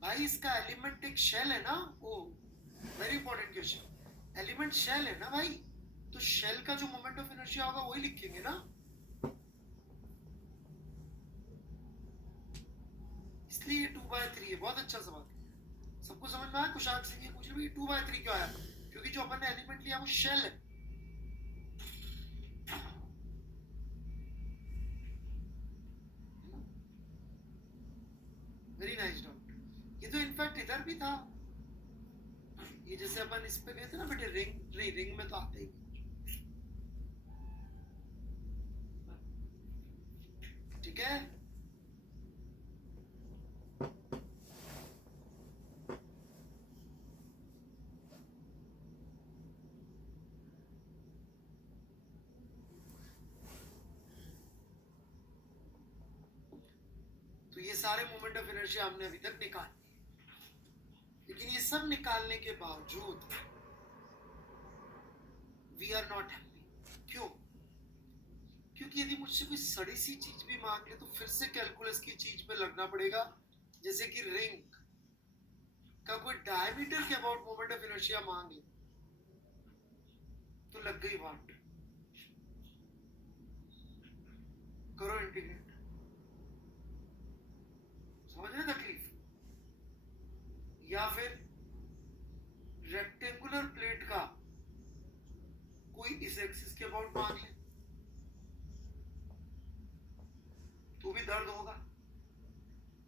भाई इसका एलिमेंट एक शेल है ना, oh very important question. Element shell है ना भाई, तो शेल का जो मोमेंट ऑफ इनर्शिया होगा वही लिखेंगे ना, इसलिए ये 2/3 है। बहुत अच्छा सवाल, सबको समझ में आया? कुशाक सिंह ये पूछ रहे 2/3 क्यों आया? क्योंकि जो अपन ने एलिमेंट लिया वो शेल है। Very nice doubt. ये तो इनफैक्ट इधर भी था, ये जैसे अपन इस पे गए थे ना बेटे, रिंग में तो आते ही। ठीक है, तो ये सारे मोमेंट ऑफ इनर्शिया हमने अभी तक निकाल लिए, लेकिन ये सब निकालने के बावजूद वी आर नॉट हैप्पी। क्यों? क्योंकि यदि मुझसे कोई सड़ी सी चीज भी मांग ले तो फिर से कैलकुलस की चीज पे लगना पड़ेगा। जैसे कि रिंग का कोई डायमीटर के अबाउट मोमेंट ऑफ इनर्शिया मांग ले तो लग गई वाट। करो इंटीग्रेट, समझ रहे तकलीफ? या फिर रेक्टेंगुलर प्लेट का कोई इस एक्सिस के अबाउट मांग ले तो भी दर्द होगा।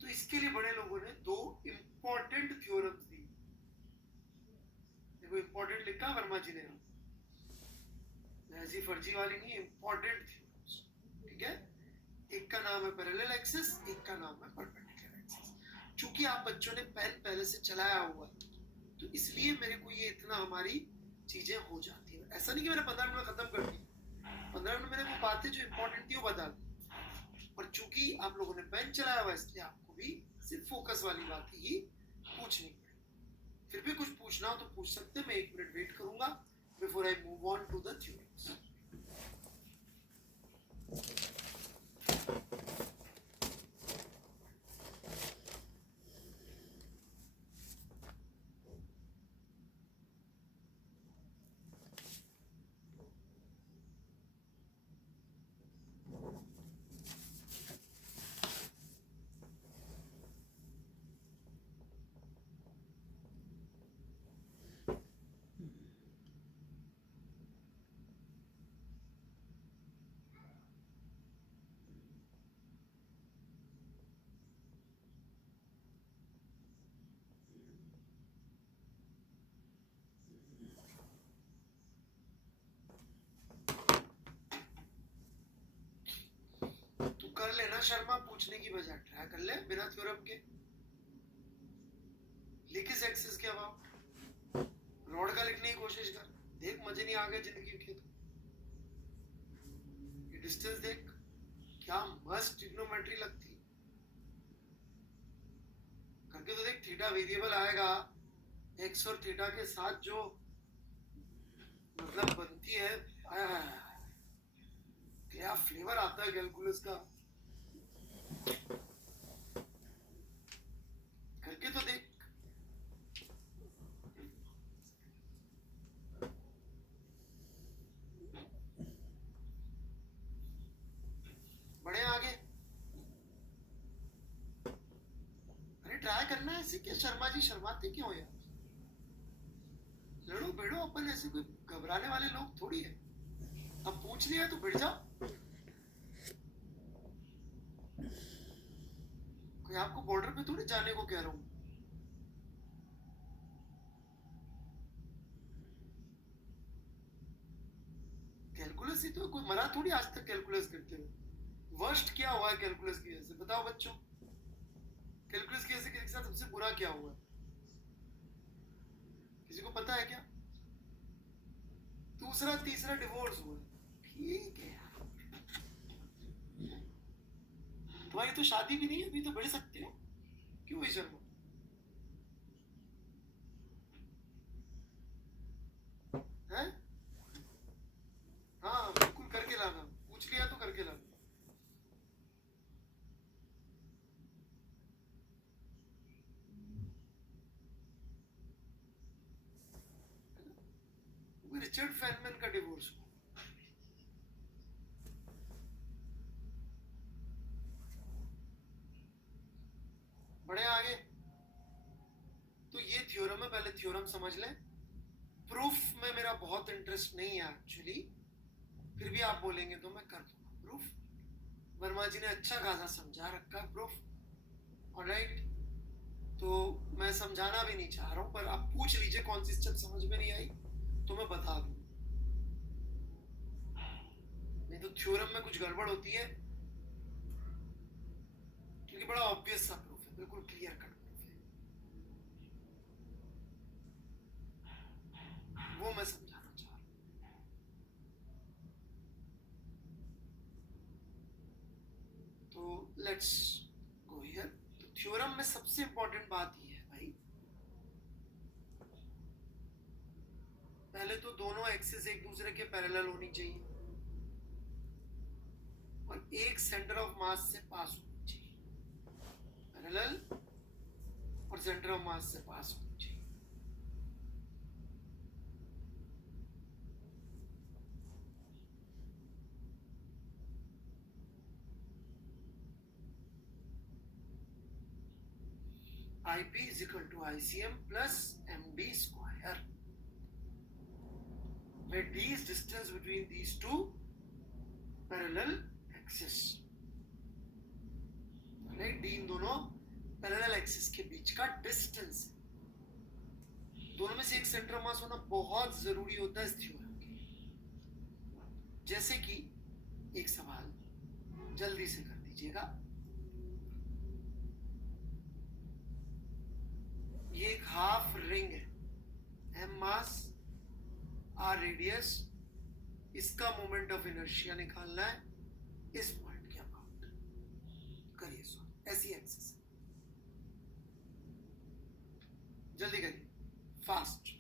तो इसके लिए बड़े लोगों ने दो इंपॉर्टेंट थ्योरम्स दी। देखो इंपॉर्टेंट लिखा वर्मा जी ने, ऐसी फर्जी वाली नहीं, इंपॉर्टेंट थ्योरम्स। ठीक है, एक का नाम है पैरेलल एक्सिस, एक का नाम है परपेंडिकुलर एक्सिस। चूंकि आप बच्चों ने पेन पहले से चलाया हुआ तो इसलिए मेरे को ये इतना हमारी चीजें हो जाती है। ऐसा नहीं कि मैंने 15 मिनट में खत्म कर दी, 15 मिनट मैंने वो बातें जो इंपॉर्टेंट थी वो बता दी। और चूंकि आप लोगों ने पेन चलाया हुआ इसलिए आपको भी सिर्फ फोकस वाली बात ही पूछनी पड़ेगी। फिर भी कुछ पूछना हो तो पूछ सकते हैं, मैं 1 मिनट वेट करूंगा before I move on to the theorems. कर लेना शर्मा, पूछने की बजाय ट्राई कर ले बिना थ्योरम के। लिख इस एक्सिस के अबाउट, रॉड का लिखने की कोशिश कर, देख मजे नहीं आ गए जिंदगी के तो। ये डिस्टेंस देख क्या मस्त ट्रिग्नोमेट्री लगती, करके तो देख। थीटा वेरिएबल आएगा, एक्स और थीटा के साथ जो मतलब बनती है, क्या फ्लेवर आता है कैलकुलस का, करके तो देख। बड़े आगे, अरे ट्राई करना है ऐसे। क्या शर्मा जी शर्माते क्यों यार? लड़ो भिड़ो, अपन ऐसे कोई घबराने वाले लोग थोड़ी है। अब पूछ लिया तो भिड़ जाओ। कोई आपको बॉर्डर पे थोड़ी जाने को कह रहा हूं। कैलकुलस ही तो, कोई मरा थोड़ी आज तक कैलकुलस करते हुए। वर्स्ट क्या हुआ है कैलकुलस की वजह से, बताओ बच्चों? कैलकुलस की वजह से किसी के साथ सबसे बुरा क्या हुआ है? किसी को पता है क्या? तू दूसरा तीसरा डिवोर्स हुआ, ठीक है यार, तुम्हारी तो शादी भी नहीं है, अभी तो बढ़ सकते हो, क्यों भाई शर्मा? हैं? हाँ बिल्कुल करके लाना, पूछ लिया तो करके लाना। रिचर्ड फेनमैन का डिवोर्स हुआ। बड़े आगे, तो ये थ्योरम है, पहले थ्योरम समझ लें। प्रूफ में मेरा बहुत इंटरेस्ट नहीं है एक्चुअली, फिर भी आप बोलेंगे तो मैं कर दूंगा प्रूफ। वर्मा जी ने अच्छा खासा समझा रखा प्रूफ, ऑलराइट, तो मैं समझाना भी नहीं चाह रहा हूं, पर आप पूछ लीजिए कौन सी स्टेप समझ में नहीं आई तो मैं बता दूं, नहीं तो थ्योरम में कुछ गड़बड़ होती है, क्योंकि बड़ा ऑब्वियस सा प्रूफ है, बिल्कुल क्लियर कट प्रूफ है, वो मैं समझाना चाह रहा हूं। तो लेट्स गो हियर। तो थ्योरम में सबसे इंपॉर्टेंट बात ये है भाई, पहले तो दोनों एक्सिस एक दूसरे के पैरेलल होनी चाहिए और एक सेंटर ऑफ मास से पास होनी चाहिए, पैरेलल और सेंटर ऑफ मास से पास होनी चाहिए। IP is equal to ICM plus MD square, where D is distance between these two parallel axes, right? D इन दोनों पैरेलल एक्सिस के बीच का डिस्टेंस, दोनों में से एक सेंटर ऑफ मास होना बहुत जरूरी होता है इस थ्योरम के। जैसे कि एक सवाल जल्दी से कर दीजिएगा, ये एक हाफ रिंग है, m मास r रेडियस, इसका मोमेंट ऑफ इनर्शिया निकालना है इस पॉइंट के अबाउट, करिए सॉल्व, ऐसी एक्सिस है, जल्दी करिए फास्ट।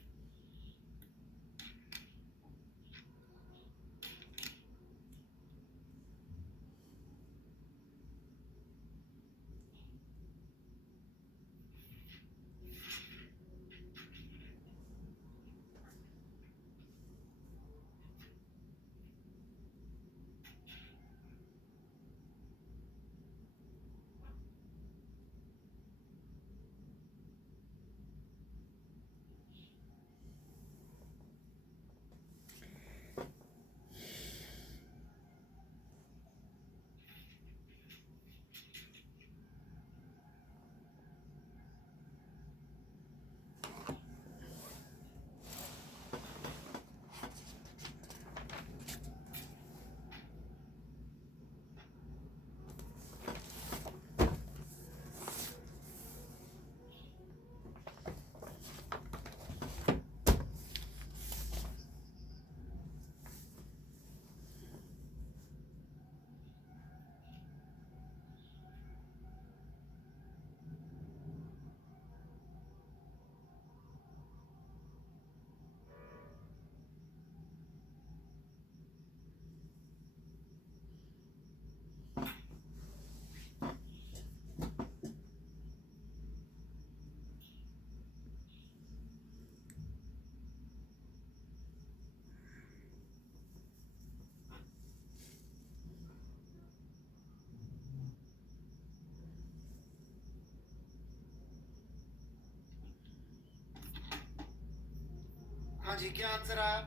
हाँ जी, क्या आंसर आया?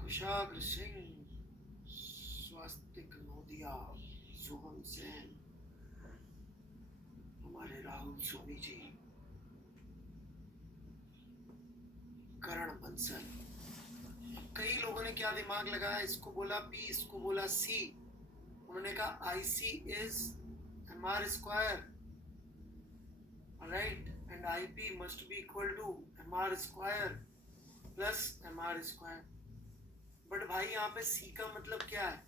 कुशाग्र सिंह, स्वास्तिक नोदिया, शुभम सेन, हमारे राहुल सोनी जी, करण बंसल। कई लोगों ने क्या दिमाग लगाया, इसको बोला P, इसको बोला C, उन्होंने कहा IC is mr square, must be equal to mr square plus mr square. But भाई यहाँ पे c का मतलब क्या है?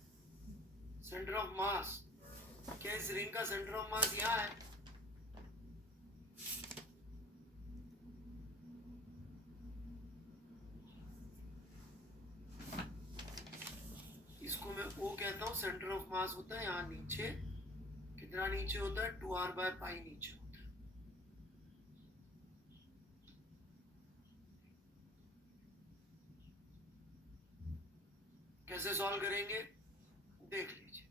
सेंटर ऑफ मास. क्या इस रिंग का सेंटर ऑफ मास यहाँ है? इसको मैं O कहता हूँ. सेंटर ऑफ मास होता है यहाँ नीचे. कितना नीचे होता है? 2r/π नीचे होता है. कैसे सॉल्व करेंगे देख लीजिए.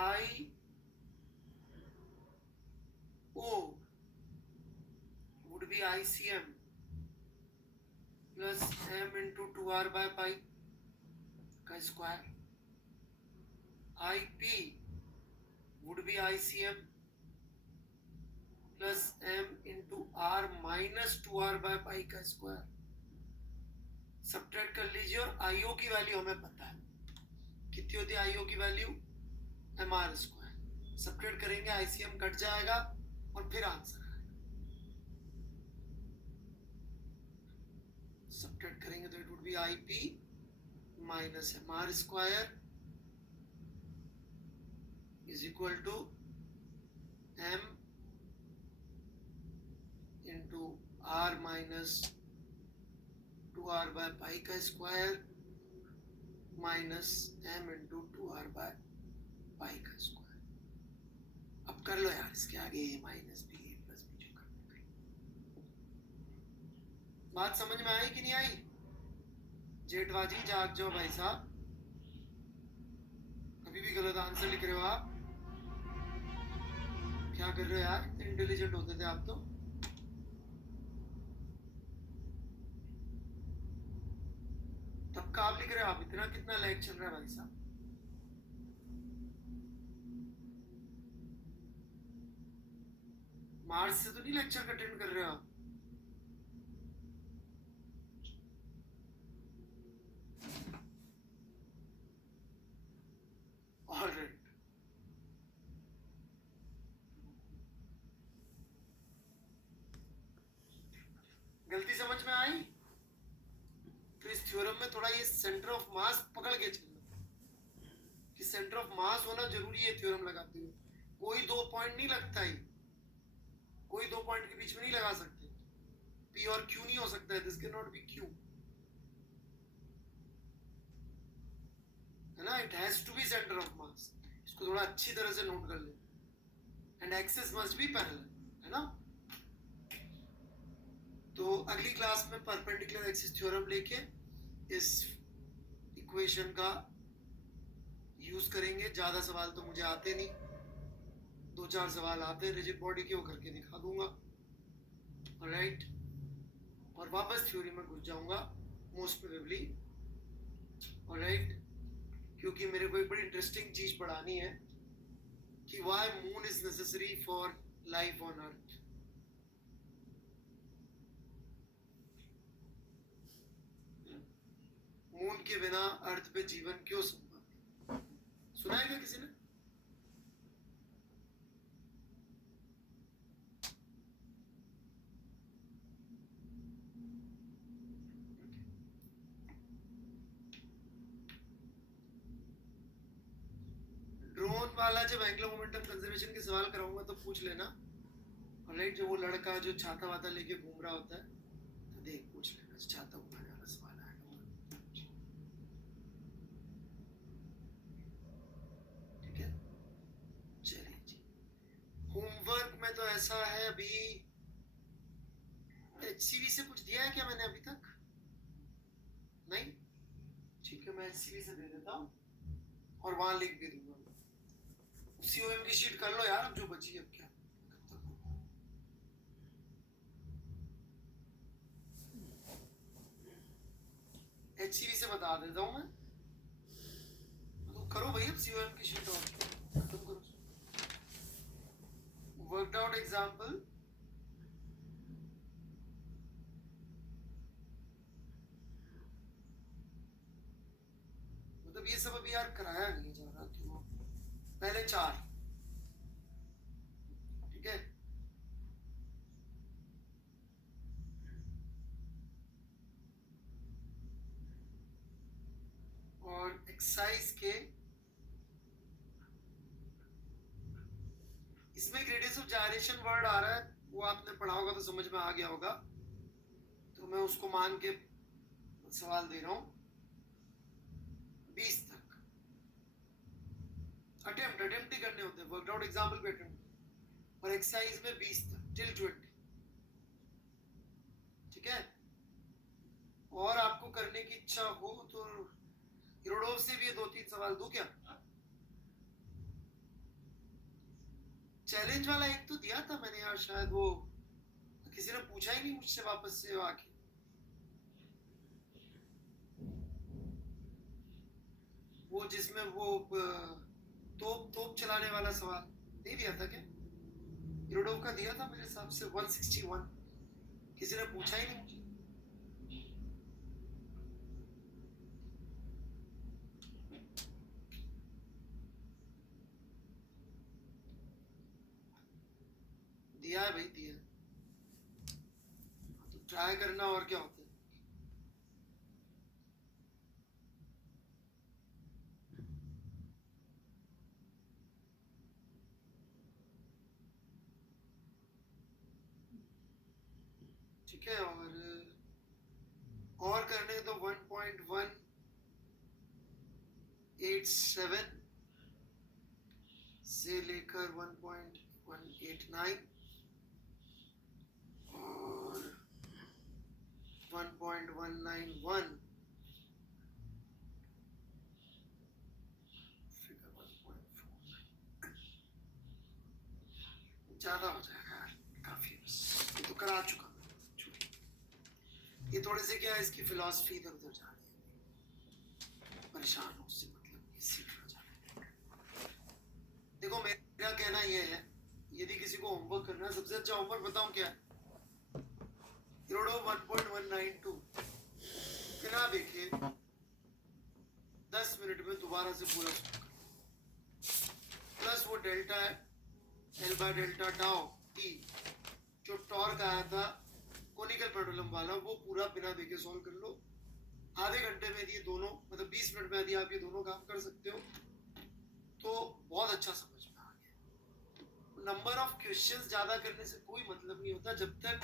I O would be ICM plus m into 2r/π का square. IP would be ICM plus m into r minus 2r/π का स्क्वायर. सब्ट्रैक्ट कर लीजिए और IO की वैल्यू हमें पता है. कितनी होती है IO की वैल्यू? mr square. सब्ट्रैक्ट करेंगे ICM कट जाएगा और फिर आंसर आएगा. सब्ट्रैक्ट करेंगे तो it would be IP minus mr square is equal to m into r minus 2r/π का square minus m into 2r/π का स्क्वायर. अब कर लो यार इसके आगे a minus b a plus b जो करना है. बात समझ में आई कि नहीं आई? जेठवाजी जाग जाओ भाई साहब. अभी भी गलत आंसर लिख रहे हो आप. क्या कर रहे हो यार? इंटेलिजेंट होते थे आप तो. तब का आप लिख रहे हो आप. इतना कितना लैग चल रहा है भाई साहब. मार्च से तो नहीं लेक्चर अटेंड कर रहे हो आप. ऑलराइट. गलती समझ में आई? तो इस थ्योरम में थोड़ा ये सेंटर ऑफ मास पकड़ के चलना कि सेंटर ऑफ मास होना जरूरी है. थ्योरम लगाते हुए कोई दो पॉइंट नहीं लगता है. कोई दो पॉइंट के बीच में नहीं लगा सकते. P और Q नहीं हो सकता है. This can not be Q है ना. It has to be centre of mass. इसको थोड़ा अच्छी तरह से नोट कर ले. And axis must be parallel है ना. तो अगली क्लास में परपेंडिकुलर एक्सिस थ्योरम लेके इस इक्वेशन का यूज करेंगे. ज्यादा सवाल तो मुझे आते नहीं. 2-4 सवाल आते हैं रिजिड बॉडी के, वो करके दिखा दूंगा. ऑलराइट. और वापस थ्योरी में घुस जाऊंगा मोस्ट प्रोबेबली. ऑलराइट. क्योंकि मेरे को एक बड़ी इंटरेस्टिंग चीज पढ़ानी है कि why moon is necessary for life on earth. Moon के बिना अर्थ पे जीवन क्यों संभव? सुना है क्या किसी ने? ड्रोन वाला जब एंगुलर मोमेंटम कंजर्वेशन के सवाल कराऊंगा तो पूछ लेना. ऑलराइट. जो वो लड़का जो छाता वाता लेके घूम रहा होता है तो देख पूछ लेना. छाता उठाने वाला सवाल आएगा. ठीक है. चलिए जी. होमवर्क में तो ऐसा है अभी HCV से कुछ दिया है क्या मैंने अभी तक? नहीं. ठीक है. मैं HCV से दे देता हूँ और वहां लिख भी दूंगा. COM की शीट कर लो यार. अब जो बची है अब क्या. HCV से बता देता हूँ मैं. तो करो भाई अब COM की शीट और खत्म करो. Worked out example. मतलब ये सब अभी यार कराया नहीं जा रहा. क्यों? पहले 4. ठीक है. एक्सरसाइज के इसमें ग्रेडियंस ऑफ जायरेशन वर्ड आ रहा है, वो आपने पढ़ा होगा तो समझ में आ गया होगा, तो मैं उसको मान के सवाल दे रहा हूं 20 तक। अटेम्प्ट ही करने होते हैं, वर्कड आउट एग्जाम्पल पे अटेम्प्ट, और एक्सरसाइज में 20 तक टिल 20, ठीक है। और आपको करने की इच्छा हो तो यूरोडोव से भी 2-3 सवाल दूं क्या? चैलेंज वाला एक तो दिया था मैंने यार, शायद वो किसी ने पूछा ही नहीं मुझसे वापस से आके। वो जिसमें वो तोप चलाने वाला सवाल नहीं दिया था क्या? यूरोडोव का दिया था मेरे हिसाब से 161, किसी ने पूछा ही नहीं मुझे। दिया है भाई, दिया है, तो ट्राई करना, और क्या होता है। ठीक है, और करने तो 1.187 से लेकर 1.189 और 1.191 फिगर 1.4 ज्यादा हो जाएगा यार, काफी, ये तो करा चुका मैं। ये थोड़े से क्या है, इसकी फिलॉसफी इधर उधर जा रही है, परेशान हो उससे, मतलब ये सीख रहा जा रहा है। देखो मेरा कहना ये है, यदि किसी को होमवर्क करना है, सबसे अच्छा होमवर्क बताऊं क्या है? यूरोडोव 1.192 बिना देखे 10 मिनट में दोबारा से पूरा प्लस वो delta L by delta tau T जो टॉर्क आया था कोनिकल पेंडुलम वाला, वो पूरा बिना देखे सॉल्व कर लो। आधे घंटे में ये दोनों, मतलब 20 मिनट में यदि आप ये दोनों काम कर सकते हो तो बहुत अच्छा समझ में आ गया। नंबर ऑफ क्वेश्चंस ज्यादा करने से कोई मतलब नहीं होता जब तक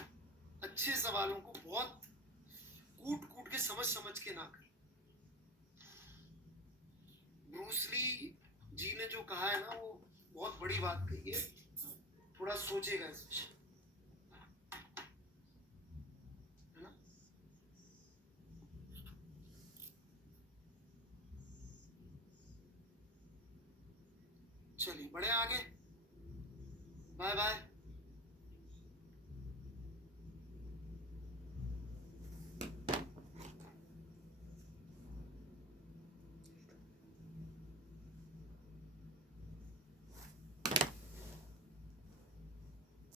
अच्छे सवालों को बहुत कूट कूट के समझ के ना कर। ब्रूस ली जी ने जो कहा है ना, वो बहुत बड़ी बात कही है, थोड़ा सोचेगा इस विषय, है ना। चलिए बढ़े आगे, बाय बाय।